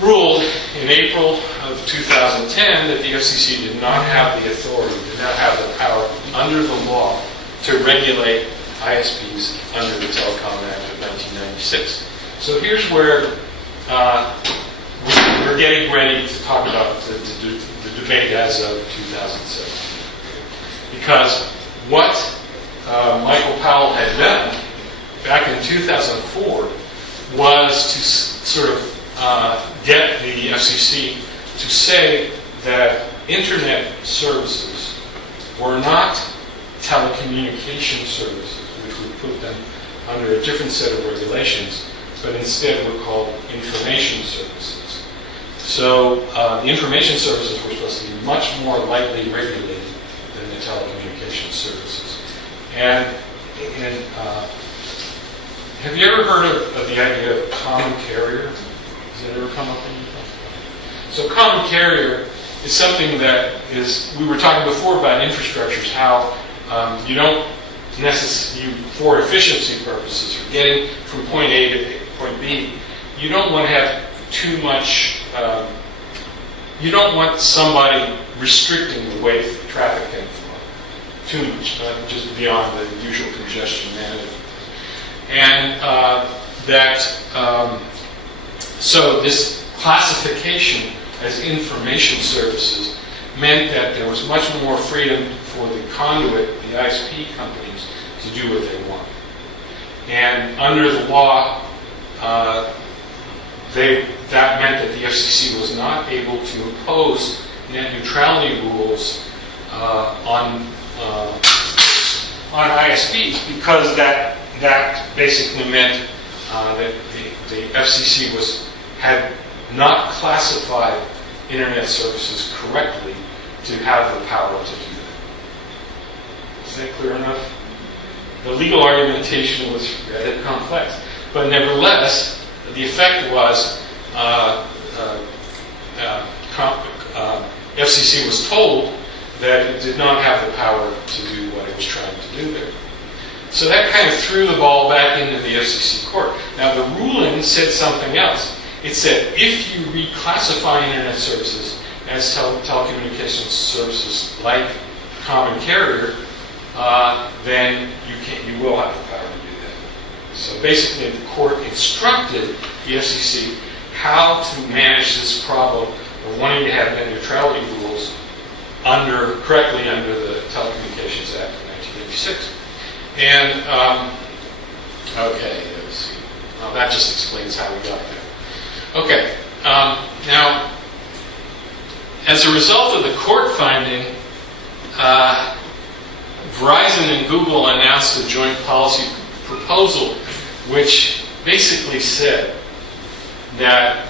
ruled in April of 2010 that the FCC did not have the authority, did not have the power under the law to regulate ISPs under the Telecom Act of 1996. So here's where we're getting ready to talk about the debate as of 2007. Because what Michael Powell had done back in 2004 was to sort of get the FCC to say that internet services were not telecommunication services, which would put them under a different set of regulations, but instead were called information services. So the information services were supposed to be much more lightly regulated than the telecommunication services. And have you ever heard of the idea of common carrier? Has that ever come up in your thoughts? So common carrier is something that is, we were talking before about infrastructures, how you don't necessarily, for efficiency purposes, for getting from point A to point B, you don't want to have too much, you don't want somebody restricting the way traffic can flow too much, just beyond the usual congestion management. And so this classification as information services meant that there was much more freedom for the Conduit, the ISP companies, to do what they want. And under the law, that meant that the FCC was not able to impose net neutrality rules on ISPs, because that basically meant that the FCC had not classified internet services correctly to have the power to do that. Is that clear enough? The legal argumentation was rather complex, but nevertheless, the effect was FCC was told that it did not have the power to do what it was trying to do there. So that kind of threw the ball back into the FCC court. Now the ruling said something else. It said if you reclassify internet services as telecommunications services like common carrier, then you will have the power to do that. So basically the court instructed the FCC how to manage this problem of wanting to have net neutrality rules correctly under the Telecommunications Act of 1986. And, okay, let's see. Well, that just explains how we got there. Okay, Now, as a result of the court finding, Verizon and Google announced a joint policy proposal which basically said that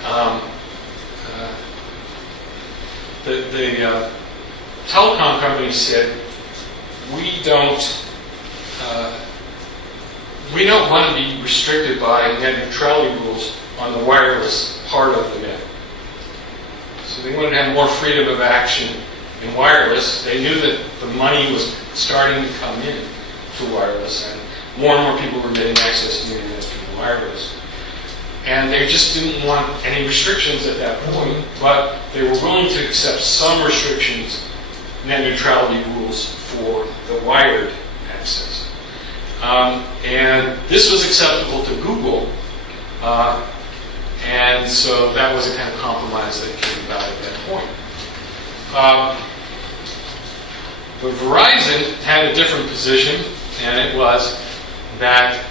the telecom company said, we don't want to be restricted by net neutrality rules on the wireless part of the net. So they wanted to have more freedom of action in wireless. They knew that the money was starting to come in to wireless, and more people were getting access to the internet through wireless. And they just didn't want any restrictions at that point, but they were willing to accept some restrictions, net neutrality rules, for the wired access. And this was acceptable to Google, and so that was a kind of compromise that came about at that point. But Verizon had a different position, and it was that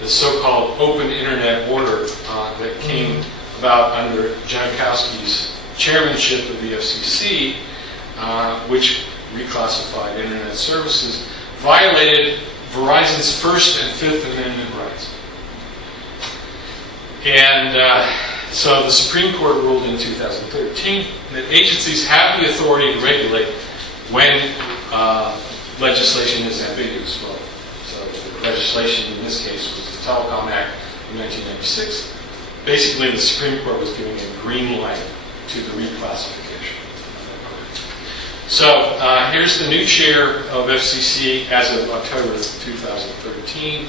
the so-called open internet order that came about under Genachowski's chairmanship of the FCC, which reclassified internet services, violated Verizon's First and Fifth Amendment rights. And so the Supreme Court ruled in 2013 that agencies have the authority to regulate when legislation is ambiguous. Well, so the legislation in this case was the Telecom Act of 1996. Basically, the Supreme Court was giving a green light to the reclassification. So here's the new chair of FCC as of October 2013.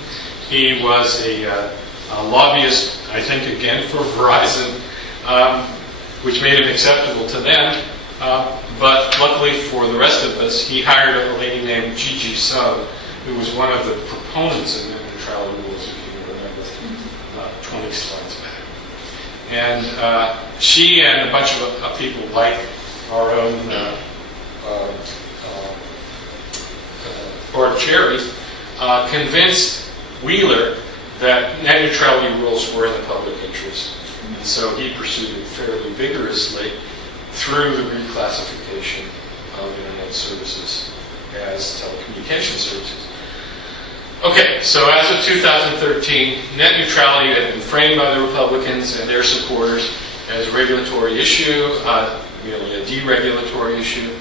He was a lobbyist, I think, again for Verizon, which made him acceptable to them. But luckily for the rest of us, he hired a lady named Gigi Sun, who was one of the proponents of net neutrality rules, if you remember, 20 slides back. And she and a bunch of people like our own Bart Cherry convinced Wheeler that net neutrality rules were in the public interest. And so he pursued it fairly vigorously through the reclassification of internet services as telecommunication services. Okay, so as of 2013, net neutrality had been framed by the Republicans and their supporters as a regulatory issue, really a deregulatory issue.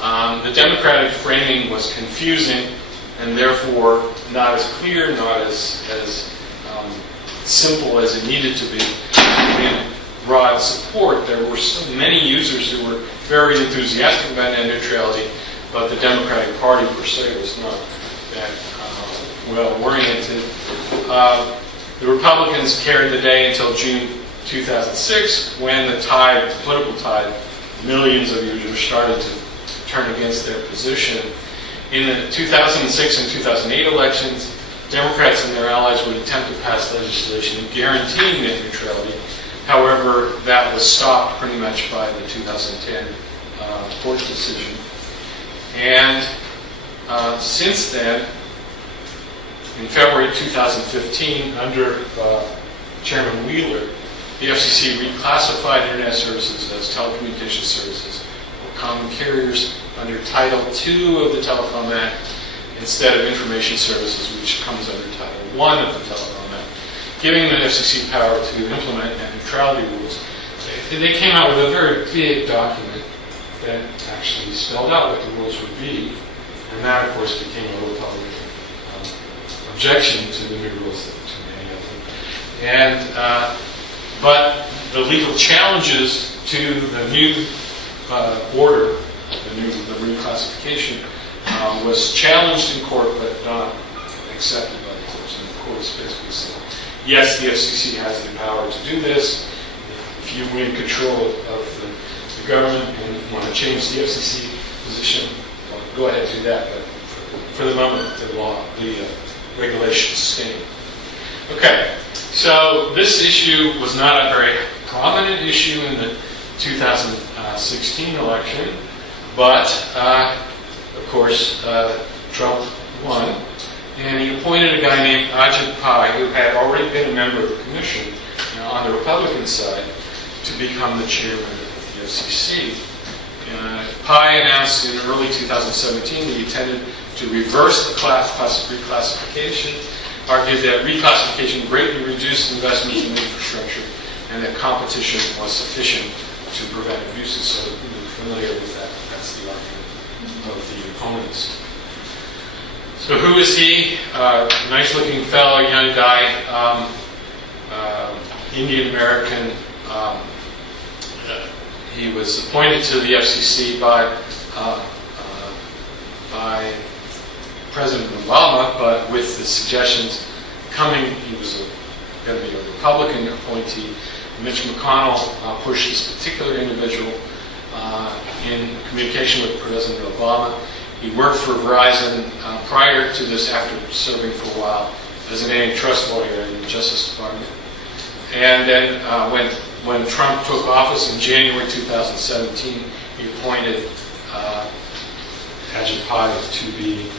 The Democratic framing was confusing and therefore not as clear, not as simple as it needed to be. In broad support, there were so many users who were very enthusiastic about net neutrality, but the Democratic Party per se was not that well-oriented. The Republicans carried the day until June 2006, when the tide, the political tide, millions of users started to turn against their position. In the 2006 and 2008 elections, Democrats and their allies would attempt to pass legislation guaranteeing net neutrality. However, that was stopped pretty much by the 2010 court decision. And since then, in February 2015, under Chairman Wheeler, the FCC reclassified internet services as telecommunication services or common carriers under Title II of the Telecom Act instead of information services, which comes under Title I of the Telecom Act, giving the FCC power to implement net neutrality rules. They came out with a very big document that actually spelled out what the rules would be, and that, of course, became a Republican objection to the new rules, to many of them. And but the legal challenges to the new order, the reclassification, was challenged in court but not accepted by the courts. And the courts basically said, yes, the FCC has the power to do this. If you win control of the government and want to change the FCC position, well, go ahead and do that. But for the moment, the law, the regulations stand. Okay, so this issue was not a very prominent issue in the 2016 election, but of course Trump won, and he appointed a guy named Ajit Pai, who had already been a member of the commission on the Republican side, to become the chairman of the FCC. Pai announced in early 2017 that he intended to reverse the reclassification, argued that reclassification greatly reduced investments in infrastructure and that competition was sufficient to prevent abuses. So you're familiar with that. That's the argument of the opponents. So who is he? Nice-looking fellow, young guy, Indian American. He was appointed to the FCC by President Obama, but with the suggestions coming, he was going to be a Republican appointee. Mitch McConnell pushed this particular individual in communication with President Obama. He worked for Verizon prior to this, after serving for a while as an antitrust lawyer in the Justice Department. And then when Trump took office in January 2017, he appointed Ajit Pai to be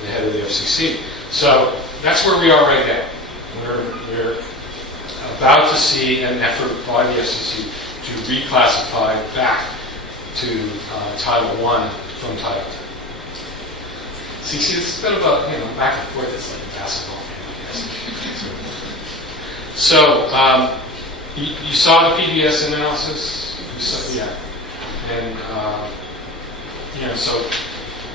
the head of the FCC. So that's where we are right now. We're about to see an effort by the FCC to reclassify back to Title I from Title II. See, it's been about, back and forth. It's like a basketball game, I guess. So, you saw the PBS analysis? Yeah. And, so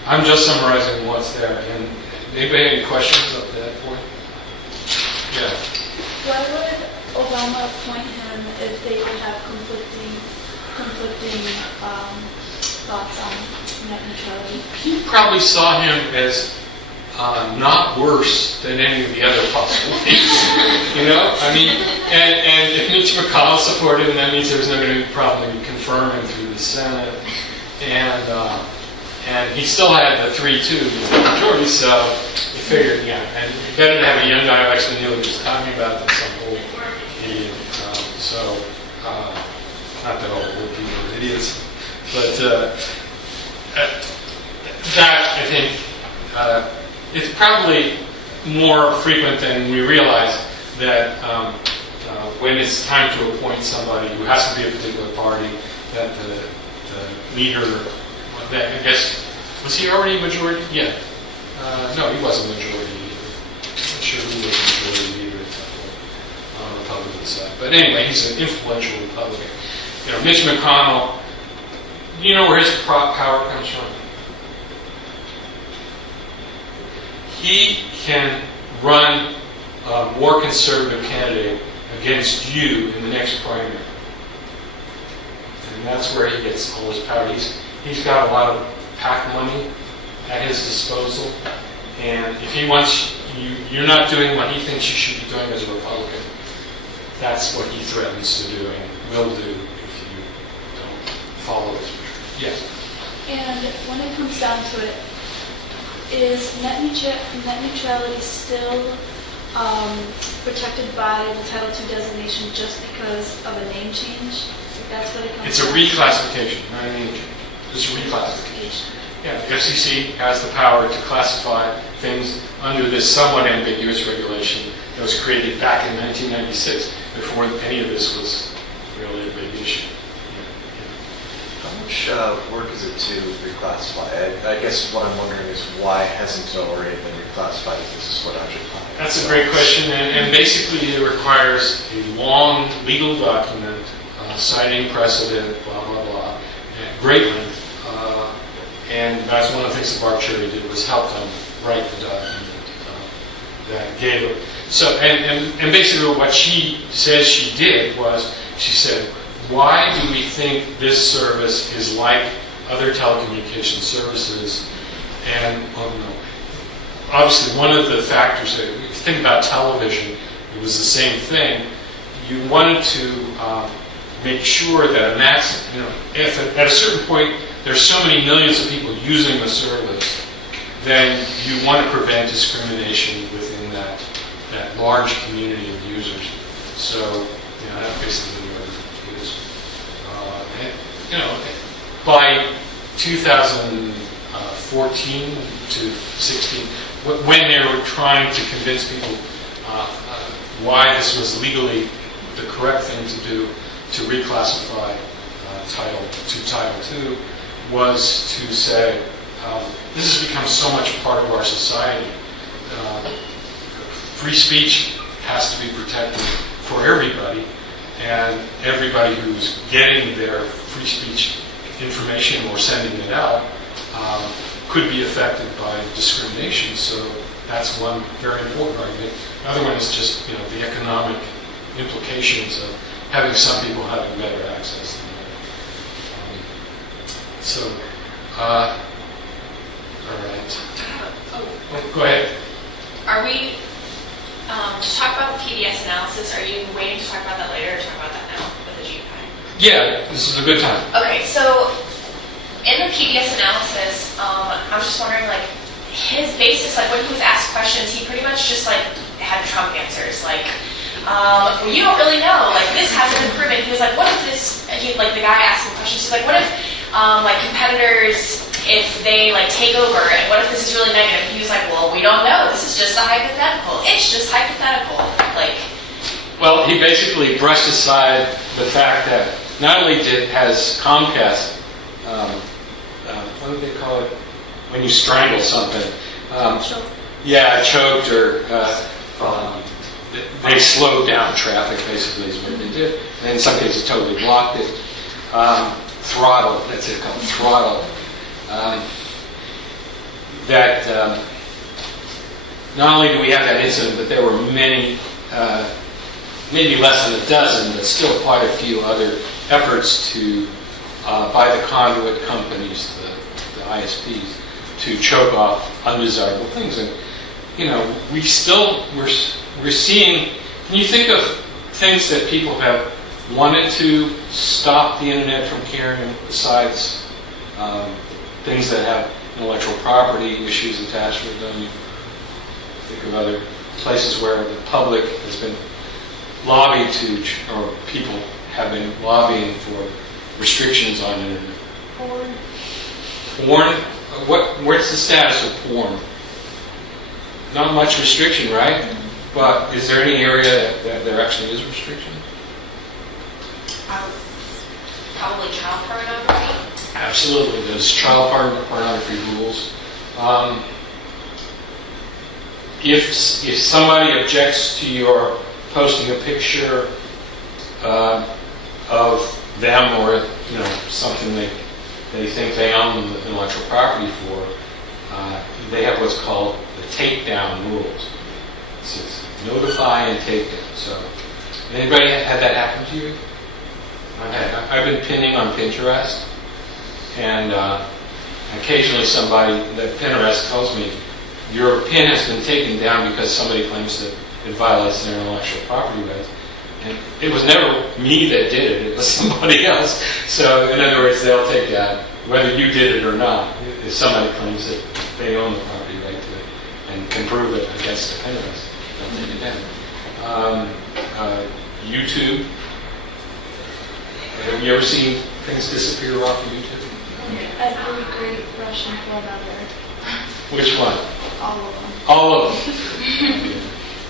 I'm just summarizing what's there. And anybody have any questions up to that point? Yeah. Why would Obama appoint him if they would have conflicting thoughts on net neutrality? He probably saw him as not worse than any of the other possibilities. And if Mitch McConnell supported him, that means there's not going to probably confirm him through the Senate. And he still had the 3-2 majority, so he figured, and better to have a young guy who actually knew what he was talking about than some old idiot. Not that all old people are idiots, but that, I think, it's probably more frequent than we realize that when it's time to appoint somebody who has to be a particular party, that the leader, that I guess, was he already a majority? Yeah. No, he wasn't a majority leader. I'm not sure who was a majority leader on the Republican side. But anyway, he's an influential Republican. Mitch McConnell, you know where his power comes from? He can run a more conservative candidate against you in the next primary. And that's where he gets all his power. He's got a lot of PAC money at his disposal. And if he wants you're not doing what he thinks you should be doing as a Republican, that's what he threatens to do and will do if you don't follow his vision. Yes? And when it comes down to it, is net neutrality still protected by the Title II designation just because of a name change? If that's what it comes It's a down reclassification, not a name change. It's a reclassification. Yeah, the FCC has the power to classify things under this somewhat ambiguous regulation that was created back in 1996, before any of this was really a big issue. How much work is it to reclassify? I guess what I'm wondering is why hasn't it already been reclassified if this is what Ajit. That's a great question, and basically it requires a long legal document citing precedent, blah, blah, blah, at great length. And that's one of the things that Barb Cherry did, was help them write the document that gave it. So, and basically what she says she did was, she said, why do we think this service is like other telecommunication services? And obviously one of the factors, that if you think about television, it was the same thing. You wanted to make sure that, and that's, if at a certain point there's so many millions of people using the service, then you want to prevent discrimination within that large community of users. So, that's basically what it is. By 2014 to 16, when they were trying to convince people why this was legally the correct thing to do, to reclassify Title II was to say, this has become so much part of our society. Free speech has to be protected for everybody, and everybody who's getting their free speech information or sending it out could be affected by discrimination. So that's one very important argument. Another one is just the economic implications of having some people having better access than others. All right. Oh, go ahead. Are we, to talk about the PDS analysis, are you waiting to talk about that later or talk about that now with the GPI? Yeah, this is a good time. Okay, so in the PDS analysis, I'm just wondering, like, his basis, like, when he was asked questions, he pretty much just, like, had Trump answers, like, well, you don't really know, like, this hasn't been proven. He was like, what if this, like, the guy asking questions, he's like, what if, like, competitors, if they, like, take over, and what if this is really negative? He was like, well, we don't know. This is just a hypothetical. It's just hypothetical. Like, Well, he basically brushed aside the fact that not only has Comcast, what do they call it, when you strangle something? Yeah, choked or they slowed down traffic, basically, is what they did. And in some cases, totally blocked it. Throttle, that's it called, throttle. That not only do we have that incident, but there were many, maybe less than a dozen, but still quite a few other efforts to, by the Conduit companies, the ISPs, to choke off undesirable things. And, we're seeing, can you think of things that people have wanted to stop the internet from carrying besides things that have intellectual property issues attached with them? Think of other places where the public has been lobbied to, or people have been lobbying for restrictions on internet. Porn? What's the status of porn? Not much restriction, right? But is there any area that there actually is restriction? probably child pornography. Absolutely, there's child pornography rules. If somebody objects to your posting a picture of them or something they think they own the intellectual property for, they have what's called the takedown rules. It's notify and take down. So, anybody had that happen to you? I've been pinning on Pinterest, and occasionally somebody that Pinterest tells me your pin has been taken down because somebody claims that it violates their intellectual property rights. And it was never me that did it, it was somebody else. So in other words, they'll take that, whether you did it or not, if somebody claims that they own the property right to it and can prove it against the Pinterest, they'll take it down. YouTube. Have you ever seen things disappear off of YouTube? Every great Russian flood ever. Which one? All of them. All of them.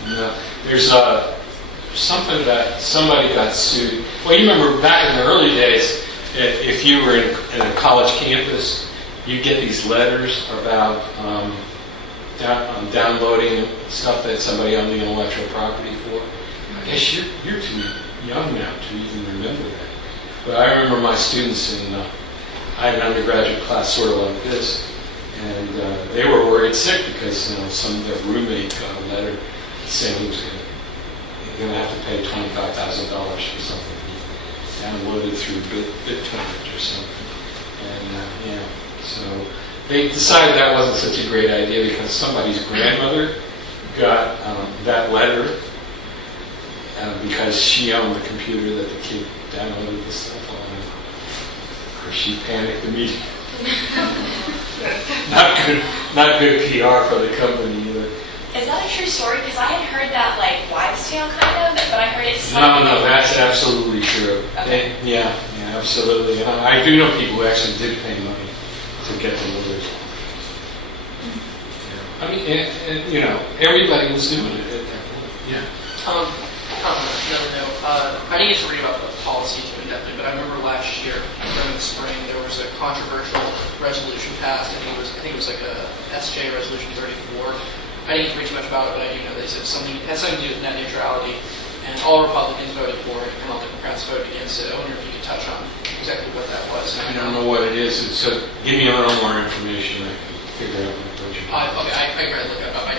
No. There's something that somebody got sued. Well, you remember back in the early days, if you were in a college campus, you get these letters about downloading stuff that somebody owned the intellectual property for. I guess you're too young now to even remember that. But I remember my students I had an undergraduate class sort of like this, and they were worried sick because their roommate got a letter saying he was going to have to pay $25,000 for something he downloaded through BitTorrent or something. And so they decided that wasn't such a great idea because somebody's grandmother got that letter because she owned the computer that the kid downloaded the stuff on. Of course, she panicked immediately. Not good PR for the company either. Is that a true story? Because I had heard that, like, wives' tale kind of, but I heard it's... No, that's absolutely true. Okay. Yeah, absolutely. I do know people who actually did pay money to get the letters. I mean, and everybody was doing it at that point. Yeah. Probably not really know. I didn't get to read about the policy too in-depthly, but I remember last year, during the spring, there was a controversial resolution passed. I think it was like a SJ Resolution 34. I didn't get to read too much about it, but I do know they said it had something to do with net neutrality, and all Republicans voted for it, and all Democrats voted against it. I wonder if you could touch on exactly what that was. I don't know what it is, so give me a little more information. I can figure out what you mean. Okay, I read look it up. I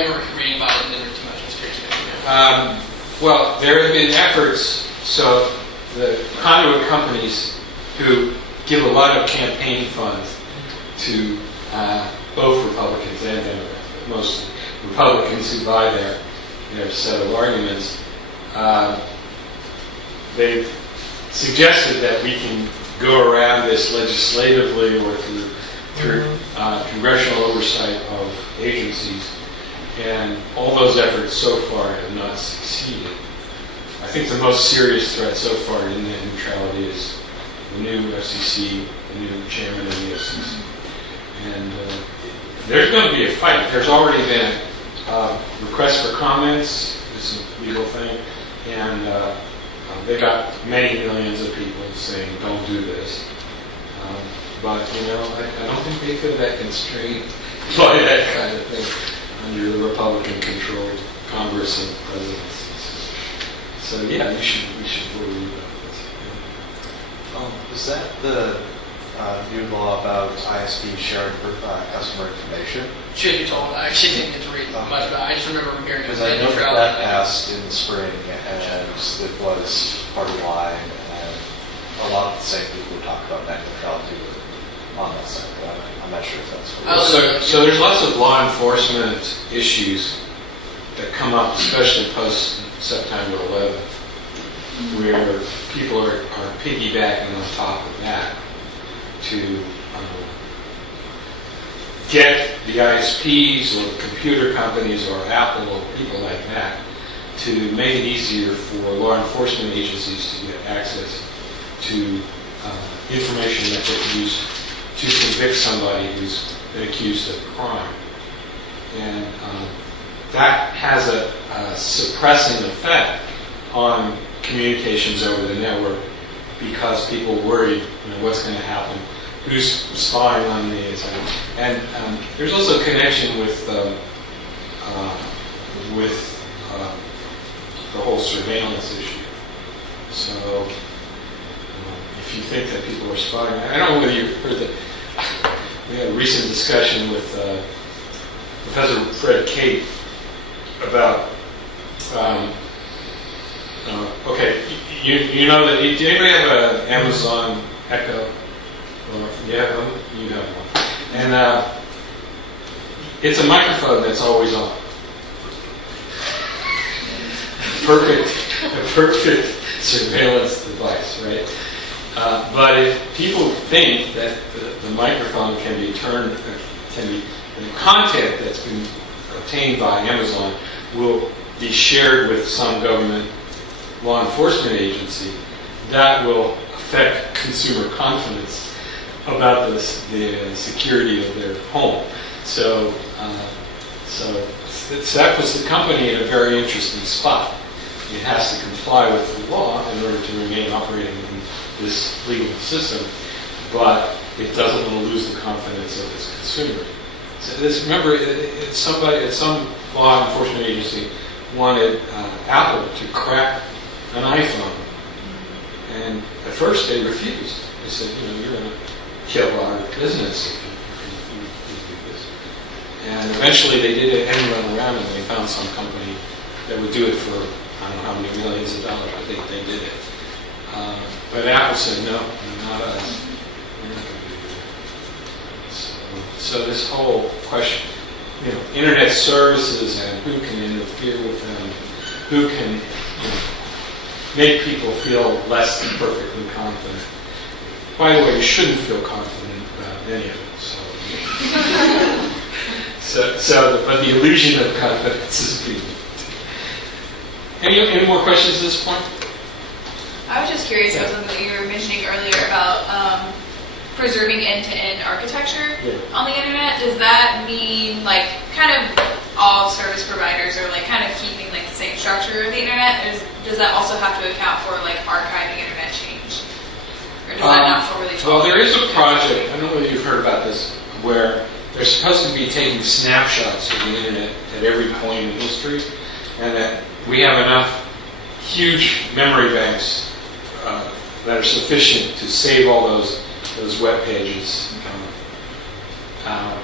remember reading about it and didn't read too much. I was curious if you know. Well, there have been efforts, so the Conduit companies who give a lot of campaign funds to both Republicans and Democrats, but most Republicans who buy their set of arguments, they've suggested that we can go around this legislatively or through congressional oversight of agencies. And all those efforts so far have not succeeded. I think the most serious threat so far in net neutrality is the new FCC, the new chairman of the FCC. And there's going to be a fight. There's already been a request for comments. This is a legal thing. And they got many millions of people saying, don't do this. But, I don't think they feel that constrained by that kind of thing under the Republican-controlled Congress and presidency. So yeah, we should worry about this. Is that the new law about ISPs sharing customer information? Should be told. I actually didn't get to read much about it. I just remember hearing Because I know that passed in the spring, and it was party line, and a lot of the same people who talk about net neutrality on that side. But I'm not sure if that's what So there's lots of law enforcement issues that come up, especially post September 11th, where people are piggybacking on top of that to get the ISPs or the computer companies or Apple or people like that to make it easier for law enforcement agencies to get access to information that they can use to convict somebody who's been accused of a crime. And that has a suppressing effect on communications over the network because people worry, what's going to happen, who's spying on these, and there's also a connection with the whole surveillance issue. So if you think that people are spying, I don't know whether you've heard that. We had a recent discussion with Professor Fred Kate about. Okay, you know that. Did anybody have an Amazon Echo? Or you have one? You have one. And it's a microphone that's always on. A perfect surveillance device, right? But if people think that the microphone can be turned, the content that's been obtained by Amazon will be shared with some government law enforcement agency, that will affect consumer confidence about the security of their home. So that puts the company in a very interesting spot. It has to comply with the law in order to remain operating in this legal system, but it doesn't want to lose the confidence of its consumer. So remember, some law enforcement agency wanted Apple to crack an iPhone, and at first they refused. They said, you're going to kill our business if you do this. And eventually they did it and run around, and they found some company that would do it for I don't know how many millions of dollars. I think they did it. But Apple said, no, not us. We're not going to do that. So this whole question, internet services and who can interfere with them, who can make people feel less than perfectly confident. By the way, you shouldn't feel confident about any of it. But the illusion of confidence is being. Any more questions at this point? I was just curious about something that you were mentioning earlier about preserving end-to-end architecture on the internet. Does that mean kind of all service providers are like kind of keeping like the same structure of the internet? Or does that also have to account for like archiving internet change? Or does that not really Well, there is a project, I don't know whether you've heard about this, where they're supposed to be taking snapshots of the internet at every point in history, and that we have enough huge memory banks that are sufficient to save all those web pages. I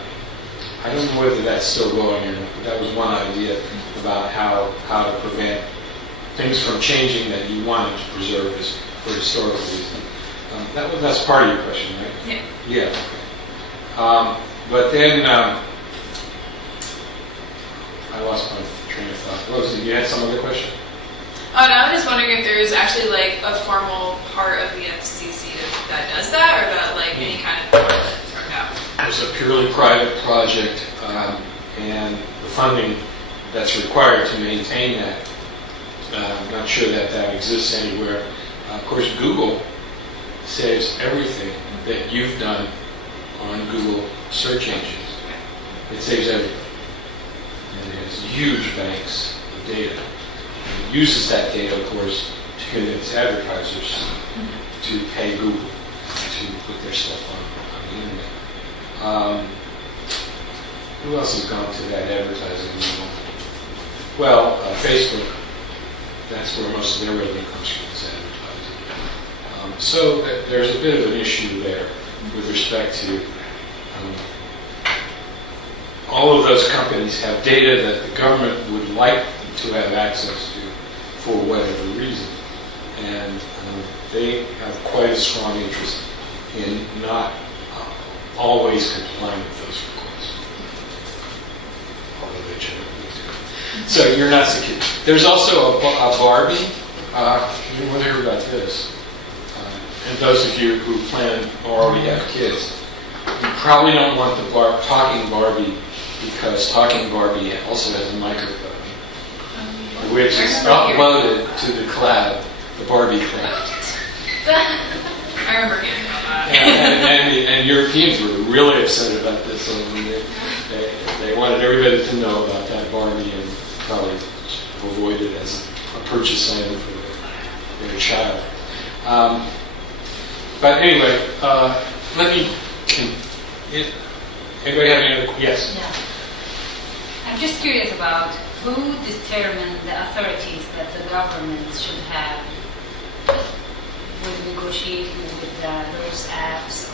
don't know whether that's still going or not, but that was one idea about how to prevent things from changing that you wanted to preserve for historical reasons. That's part of your question, right? Yeah. Yeah. Okay. But then I lost my train of thought. What was it? You had some other question? Oh, no, I'm just wondering if there is actually like a formal part of the FCC that does that, or that like any kind of board that's turned out. It's a purely private project, and the funding that's required to maintain that, I'm not sure that exists anywhere. Of course, Google saves everything that you've done on Google search engines. It saves everything. And it has huge banks of data. And it uses that data, of course, to convince advertisers to pay Google to put their stuff on the internet. Who else has gone to that advertising level? Well, Facebook. That's where most of their revenue comes from, is advertising. So there's a bit of an issue there with respect to all of those companies have data that the government would like to have access to for whatever reason. And they have quite a strong interest in not always complying with those requests. Although they generally do. So you're not secure. There's also a Barbie. You want to hear about this. And those of you who plan or already have kids, you probably don't want the talking Barbie, because talking Barbie also has a microphone, which is uploaded to the cloud, the Barbie cloud. I remember hearing about that. And Europeans were really upset about this. They wanted everybody to know about that Barbie and probably avoid it as a purchase item for their child. But anyway, anybody have any other questions? Yes. Yeah. I'm just curious about who determined the authorities that the government should have with negotiating with those apps?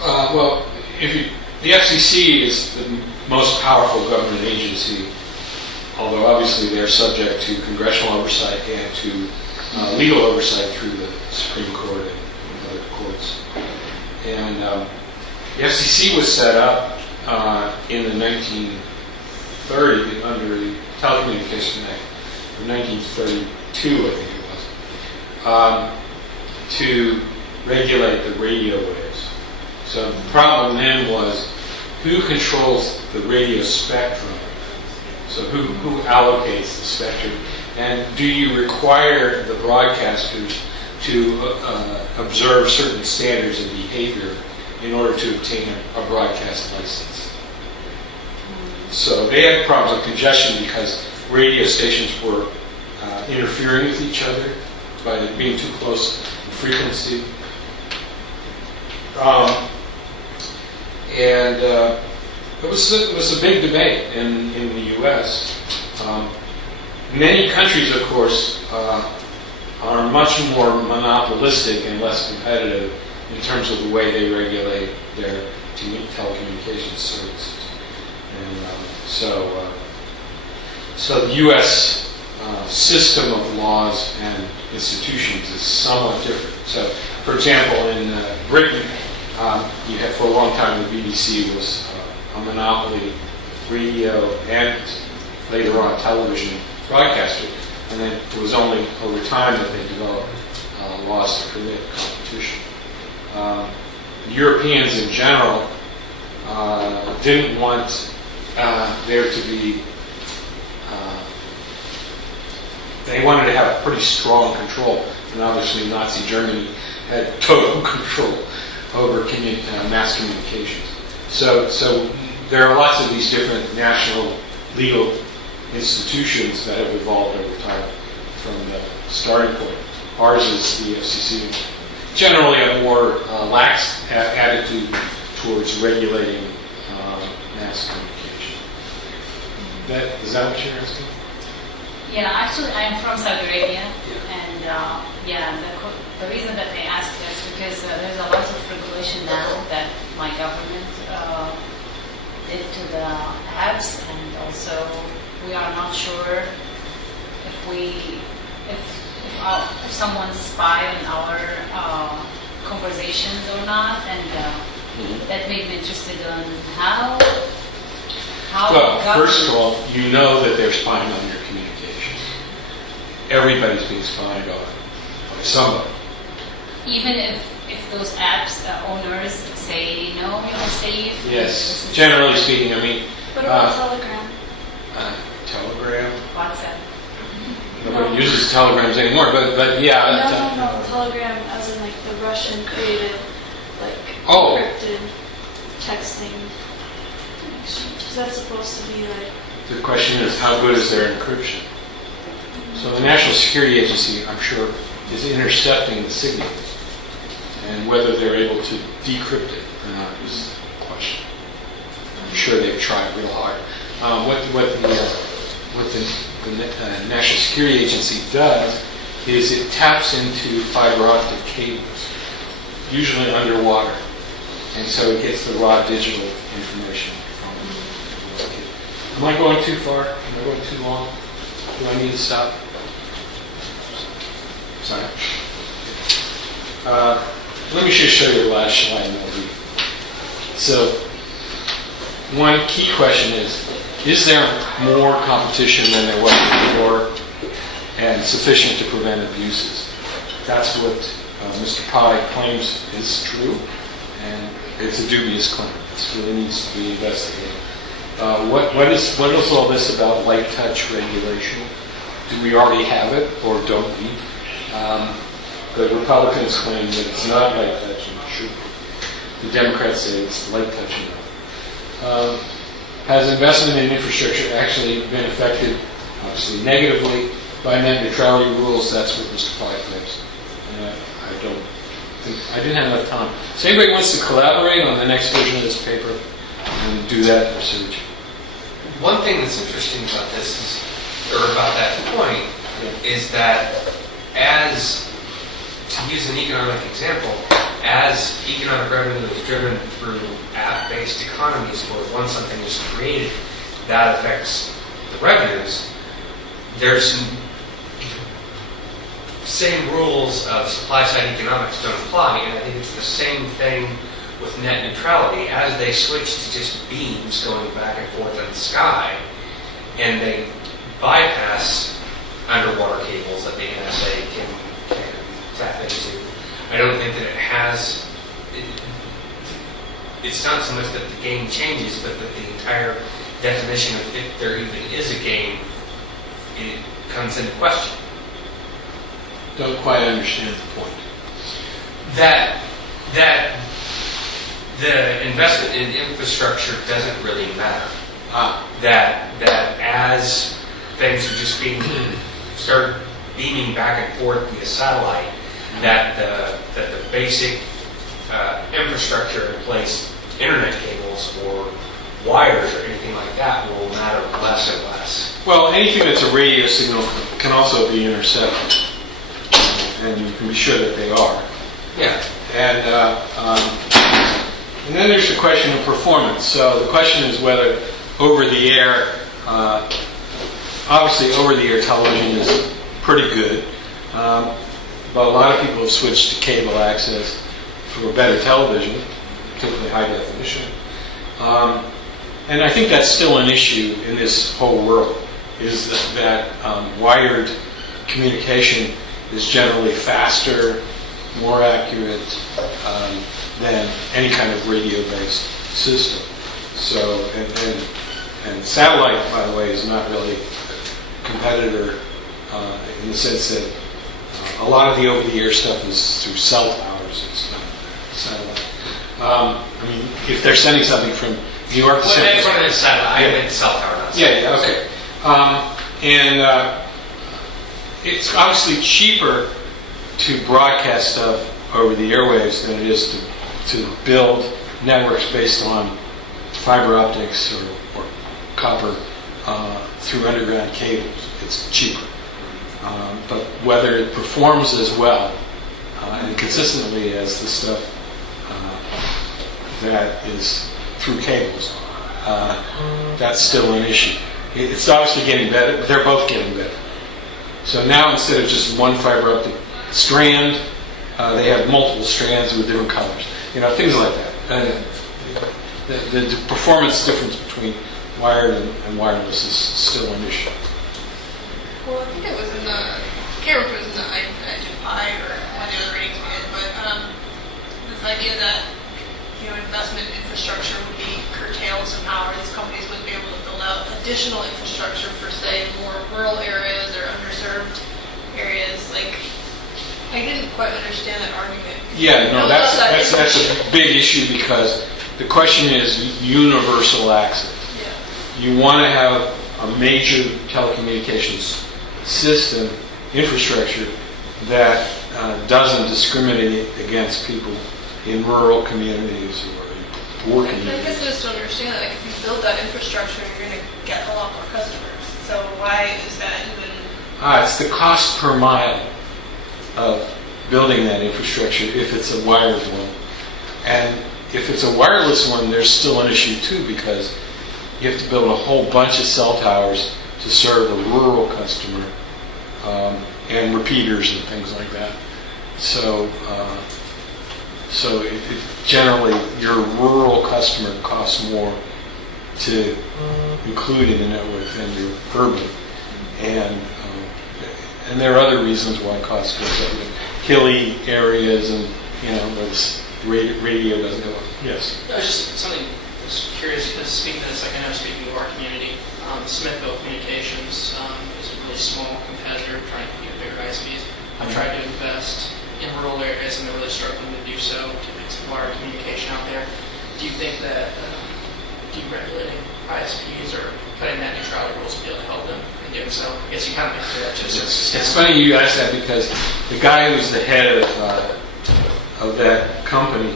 Well, the FCC is the most powerful government agency, although obviously they're subject to congressional oversight and to legal oversight through the Supreme Court and other courts. And the FCC was set up in the 1930s under the Telecommunication Act of 1932, I think it was, to regulate the radio waves. So the problem then was who controls the radio spectrum? So who allocates the spectrum? And do you require the broadcasters to observe certain standards of behavior in order to obtain a broadcast license? So they had problems with congestion because radio stations were interfering with each other by being too close in frequency. It was a big debate in the U.S. Many countries, of course, are much more monopolistic and less competitive in terms of the way they regulate their telecommunications services. And so the U.S. System of laws and institutions is somewhat different. So, for example, in Britain, you had for a long time the BBC was a monopoly radio and later on television broadcaster, and then it was only over time that they developed laws to permit competition. Europeans in general didn't want there to be, they wanted to have pretty strong control, and obviously Nazi Germany had total control over mass communications. So there are lots of these different national legal institutions that have evolved over time from the starting point. Ours is the FCC. Generally a more lax attitude towards regulating mass communication. Is that what you're asking? Yeah, actually, I'm from Saudi Arabia, and the reason that I asked is because there's a lot of regulation now that my government did to the apps, and also we are not sure if someone spy on our conversations or not, and that made me interested in how. Well, first of all, you know that they're spying on your communications. Everybody's being spied on by somebody. Even if those apps owners say no, you're safe. Yes, generally speaking, I mean. What about Telegram? Telegram. WhatsApp. Nobody uses telegrams anymore, but yeah. No. Telegram, as in like the Russian created, like Oh. encrypted texting. Is that supposed to be like? The question is, how good is their encryption? So the National Security Agency, I'm sure, is intercepting the signal, and whether they're able to decrypt it or not is the question. I'm sure they've tried real hard. What the National Security Agency does is it taps into fiber optic cables, usually underwater, and so it gets the raw digital information from the cable. Am I going too far? Am I going too long? Do I need to stop? Sorry. Let me just show you the last slide. So, one key question is there more competition than there was before and sufficient to prevent abuses? That's what Mr. Pai claims is true, and it's a dubious claim. This really needs to be investigated. What is all this about light touch regulation? Do we already have it, or don't we? The Republicans claim that it's not light touch and it should be. The Democrats say it's light touch enough. Has investment in infrastructure actually been affected, obviously negatively, by net neutrality rules? That's what Mr. Pai claims. And I didn't have enough time. So anybody wants to collaborate on the next version of this paper and do that research? One thing that's interesting about this is, or about that point, is that as, to use an economic example, as economic revenue is driven through app-based economies where once something is created, that affects the revenues, there's same rules of supply-side economics don't apply, and I think it's the same thing with net neutrality. As they switch to just beams going back and forth in the sky, and they bypass underwater cables that the NSA can tap into, I don't think that it has, it's not so much that the game changes, but that the entire definition of if there even is a game, it comes into question. Don't quite understand the point. That the investment in infrastructure doesn't really matter. That as things are just being start beaming back and forth via satellite, that the basic infrastructure in place, internet cables or wires or anything like that, will matter less and less. Well, anything that's a radio signal can also be intercepted, and you can be sure that they are. Yeah. And then there's the question of performance. So the question is whether over-the-air, obviously over-the-air television is pretty good, but a lot of people have switched to cable access for better television, particularly high definition. And I think that's still an issue in this whole world, is that wired communication is generally faster, more accurate than any kind of radio-based system. So, and satellite, by the way, is not really a competitor in the sense that a lot of the over-the-air stuff is through cell towers. It's not satellite. I mean, if they're sending something from You are the Well, cell that's tower. what I said. I meant cell tower, not cell Yeah, okay. It's obviously cheaper to broadcast stuff over the airwaves than it is to build networks based on fiber optics or copper through underground cables. It's cheaper. But whether it performs as well and consistently as the stuff that is through cables, that's still an issue. It's obviously getting better, but they're both getting better. So now instead of just one fiber optic strand, they have multiple strands with different colors. Things like that. The performance difference between wired and wireless is still an issue. Well, I think it was in the, I can't remember if it was in the ISPI or one of the other ratings we did, but this idea that, investment in infrastructure would be curtailed somehow, or these companies wouldn't be able to build out additional infrastructure for, say, more rural areas or underserved areas. I didn't quite understand that argument. Yeah, no, that's a big issue because the question is universal access. Yeah. You want to have a major telecommunications system, infrastructure, that doesn't discriminate against people in rural communities or in poor I communities. guess I just don't understand that. If you build that infrastructure, you're going to get a lot more customers. So why is that even? It's the cost per mile of building that infrastructure if it's a wired one. And if it's a wireless one, there's still an issue too because you have to build a whole bunch of cell towers to serve a rural customer and repeaters and things like that. So generally, your rural customer costs more to include in the network than your urban. And there are other reasons why costs go up. Hilly areas and, where the radio doesn't go up. Yes? I was just curious, because speaking to this, I know speaking of our community, Smithville Communications is a really small competitor trying to compete with bigger ISPs. I've tried to invest in rural areas and they're really struggling to do so to make some wire communication out there. Do you think that deregulating ISPs or cutting net neutrality rules will be able to help them in doing so? I guess you kind of answered that to a certain extent. It's funny you asked that because the guy who's the head of that company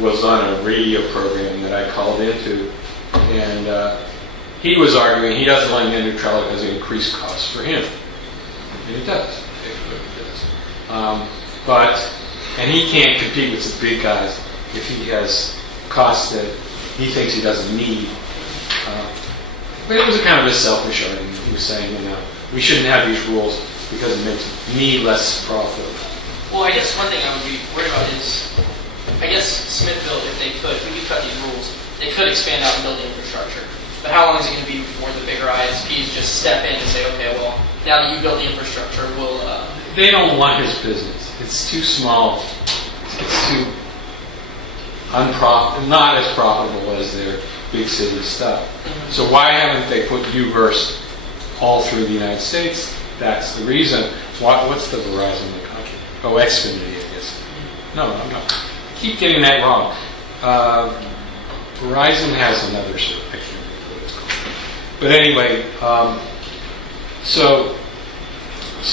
was on a radio program that I called into, and he was arguing he doesn't like net neutrality because it increased costs for him. And it does. And he can't compete with the big guys if he has costs that he thinks he doesn't need. But it was a kind of a selfish argument. He was saying, we shouldn't have these rules because it makes me less profitable. Well, I guess one thing I would be worried about is, I guess Smithville, if we could cut these rules, they could expand out and build the infrastructure. But how long is it going to be before the bigger ISPs just step in and say, okay, well, now that you built the infrastructure, we'll... They don't want his business. It's too small. It's too not as profitable as their big city stuff. Mm-hmm. So why haven't they put UVerse all through the United States? That's the reason. What's the Verizon in the country? Oh, Xfinity, I guess. No. I keep getting that wrong. Verizon has another service. I can't remember what it's called. But anyway, so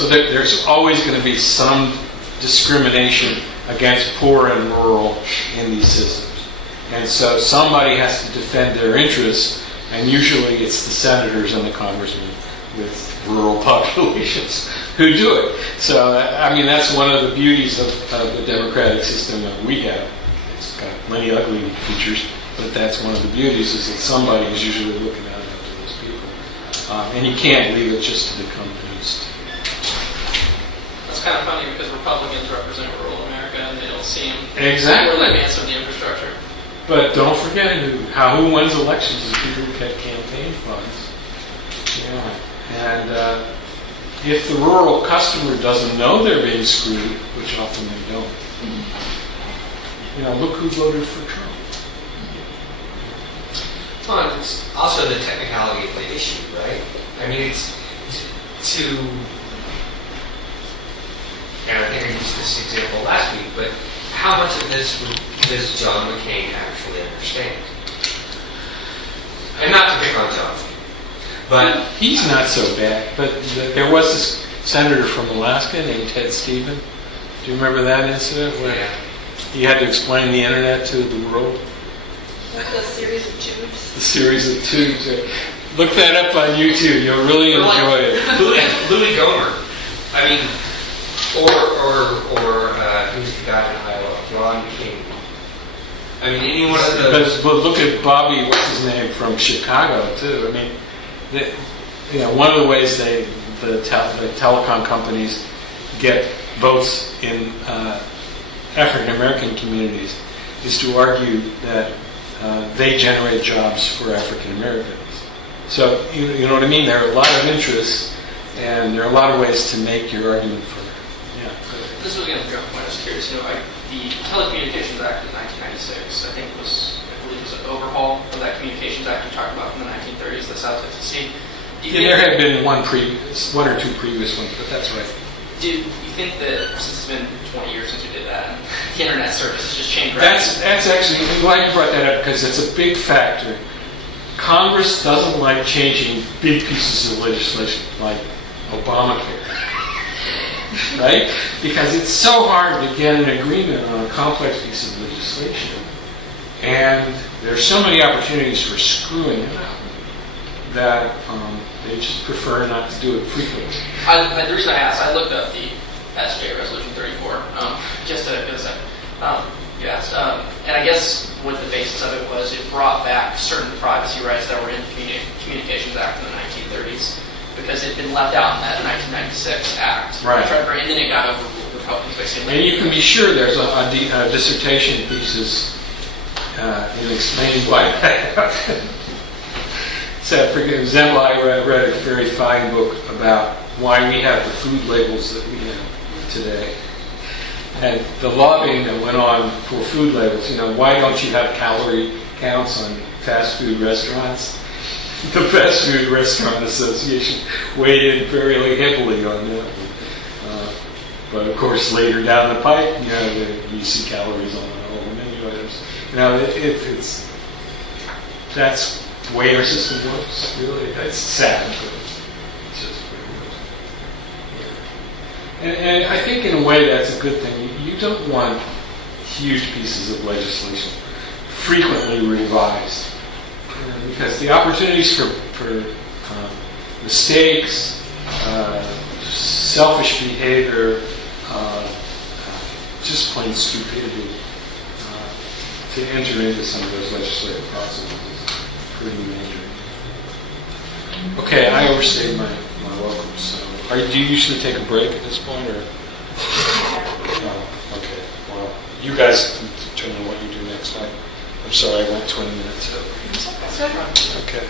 there's always going to be some discrimination against poor and rural in these systems. And so somebody has to defend their interests, and usually it's the senators and the congressmen with rural populations who do it. So, that's one of the beauties of the democratic system that we have. It's got many ugly features, but that's one of the beauties is that somebody is usually looking out after those people. And you can't leave it just to the companies. That's kind of funny because Republicans represent rural America and they don't seem Exactly. really advanced of the infrastructure. But don't forget who wins elections is people who get campaign funds. Yeah. And if the rural customer doesn't know they're being screwed, which often they don't, look who voted for Trump. Well, it's also the technicality of the issue, right? It's to... And I think I used this example last week, but how much of this does John McCain actually understand? And not to pick on John, but He's not so bad, but there was this senator from Alaska named Ted Stevens. Do you remember that incident where he had to explain the internet to the world? The series of tubes. The series of tubes. Look that up on YouTube. You'll really enjoy it. Louis Gohmert. I mean, or who's the guy in Iowa? Ron King. I mean, any one of those. But look at Bobby, what's his name, from Chicago, too. I mean, one of the ways the telecom companies get votes in African American communities is to argue that they generate jobs for African Americans. So, you know what I mean? There are a lot of interests, and there are a lot of ways to make your argument for it. Yeah. This was going to jump point. I was curious. The Telecommunications Act of 1996, I think I believe was an overhaul of that Communications Act you talked about from the 1930s, the South FCC. There had been one or two previous ones, but that's right. Do you think that since it's been 20 years since you did that, and the internet service has just changed? That's actually, I'm glad you brought that up because it's a big factor. Congress doesn't like changing big pieces of legislation like Obamacare, right? Because it's so hard to get an agreement on a complex piece of legislation, and there's so many opportunities for screwing it up that they just prefer not to do it frequently. The reason I asked, I looked up the SJ Resolution 34, just to get a second. You asked, and I guess what the basis of it was, it brought back certain privacy rights that were in the Communications Act in the 1930s because it had been left out in that 1996 Act. Right. And then it got overruled. Republicans basically. And you can be sure there's a dissertation thesis in explaining why. So, for example, I read a very fine book about why we have the food labels that we have today. And the lobbying that went on for food labels, why don't you have calorie counts on fast food restaurants? The Fast Food Restaurant Association weighed in fairly heavily on that. But of course, later down the pipe, you see calories on all the menu items. That's the way our system works, really. It's sad, but it's just the way it works. And I think in a way that's a good thing. You don't want huge pieces of legislation frequently revised. Because the opportunities for mistakes, selfish behavior, just plain stupidity to enter into some of those legislative processes is pretty major. Okay, I overstayed my welcome. So, do you usually take a break at this point, or? No. Okay. Well, you guys can determine what you do next time. I'm sorry, I went 20 minutes over. That's good. Okay.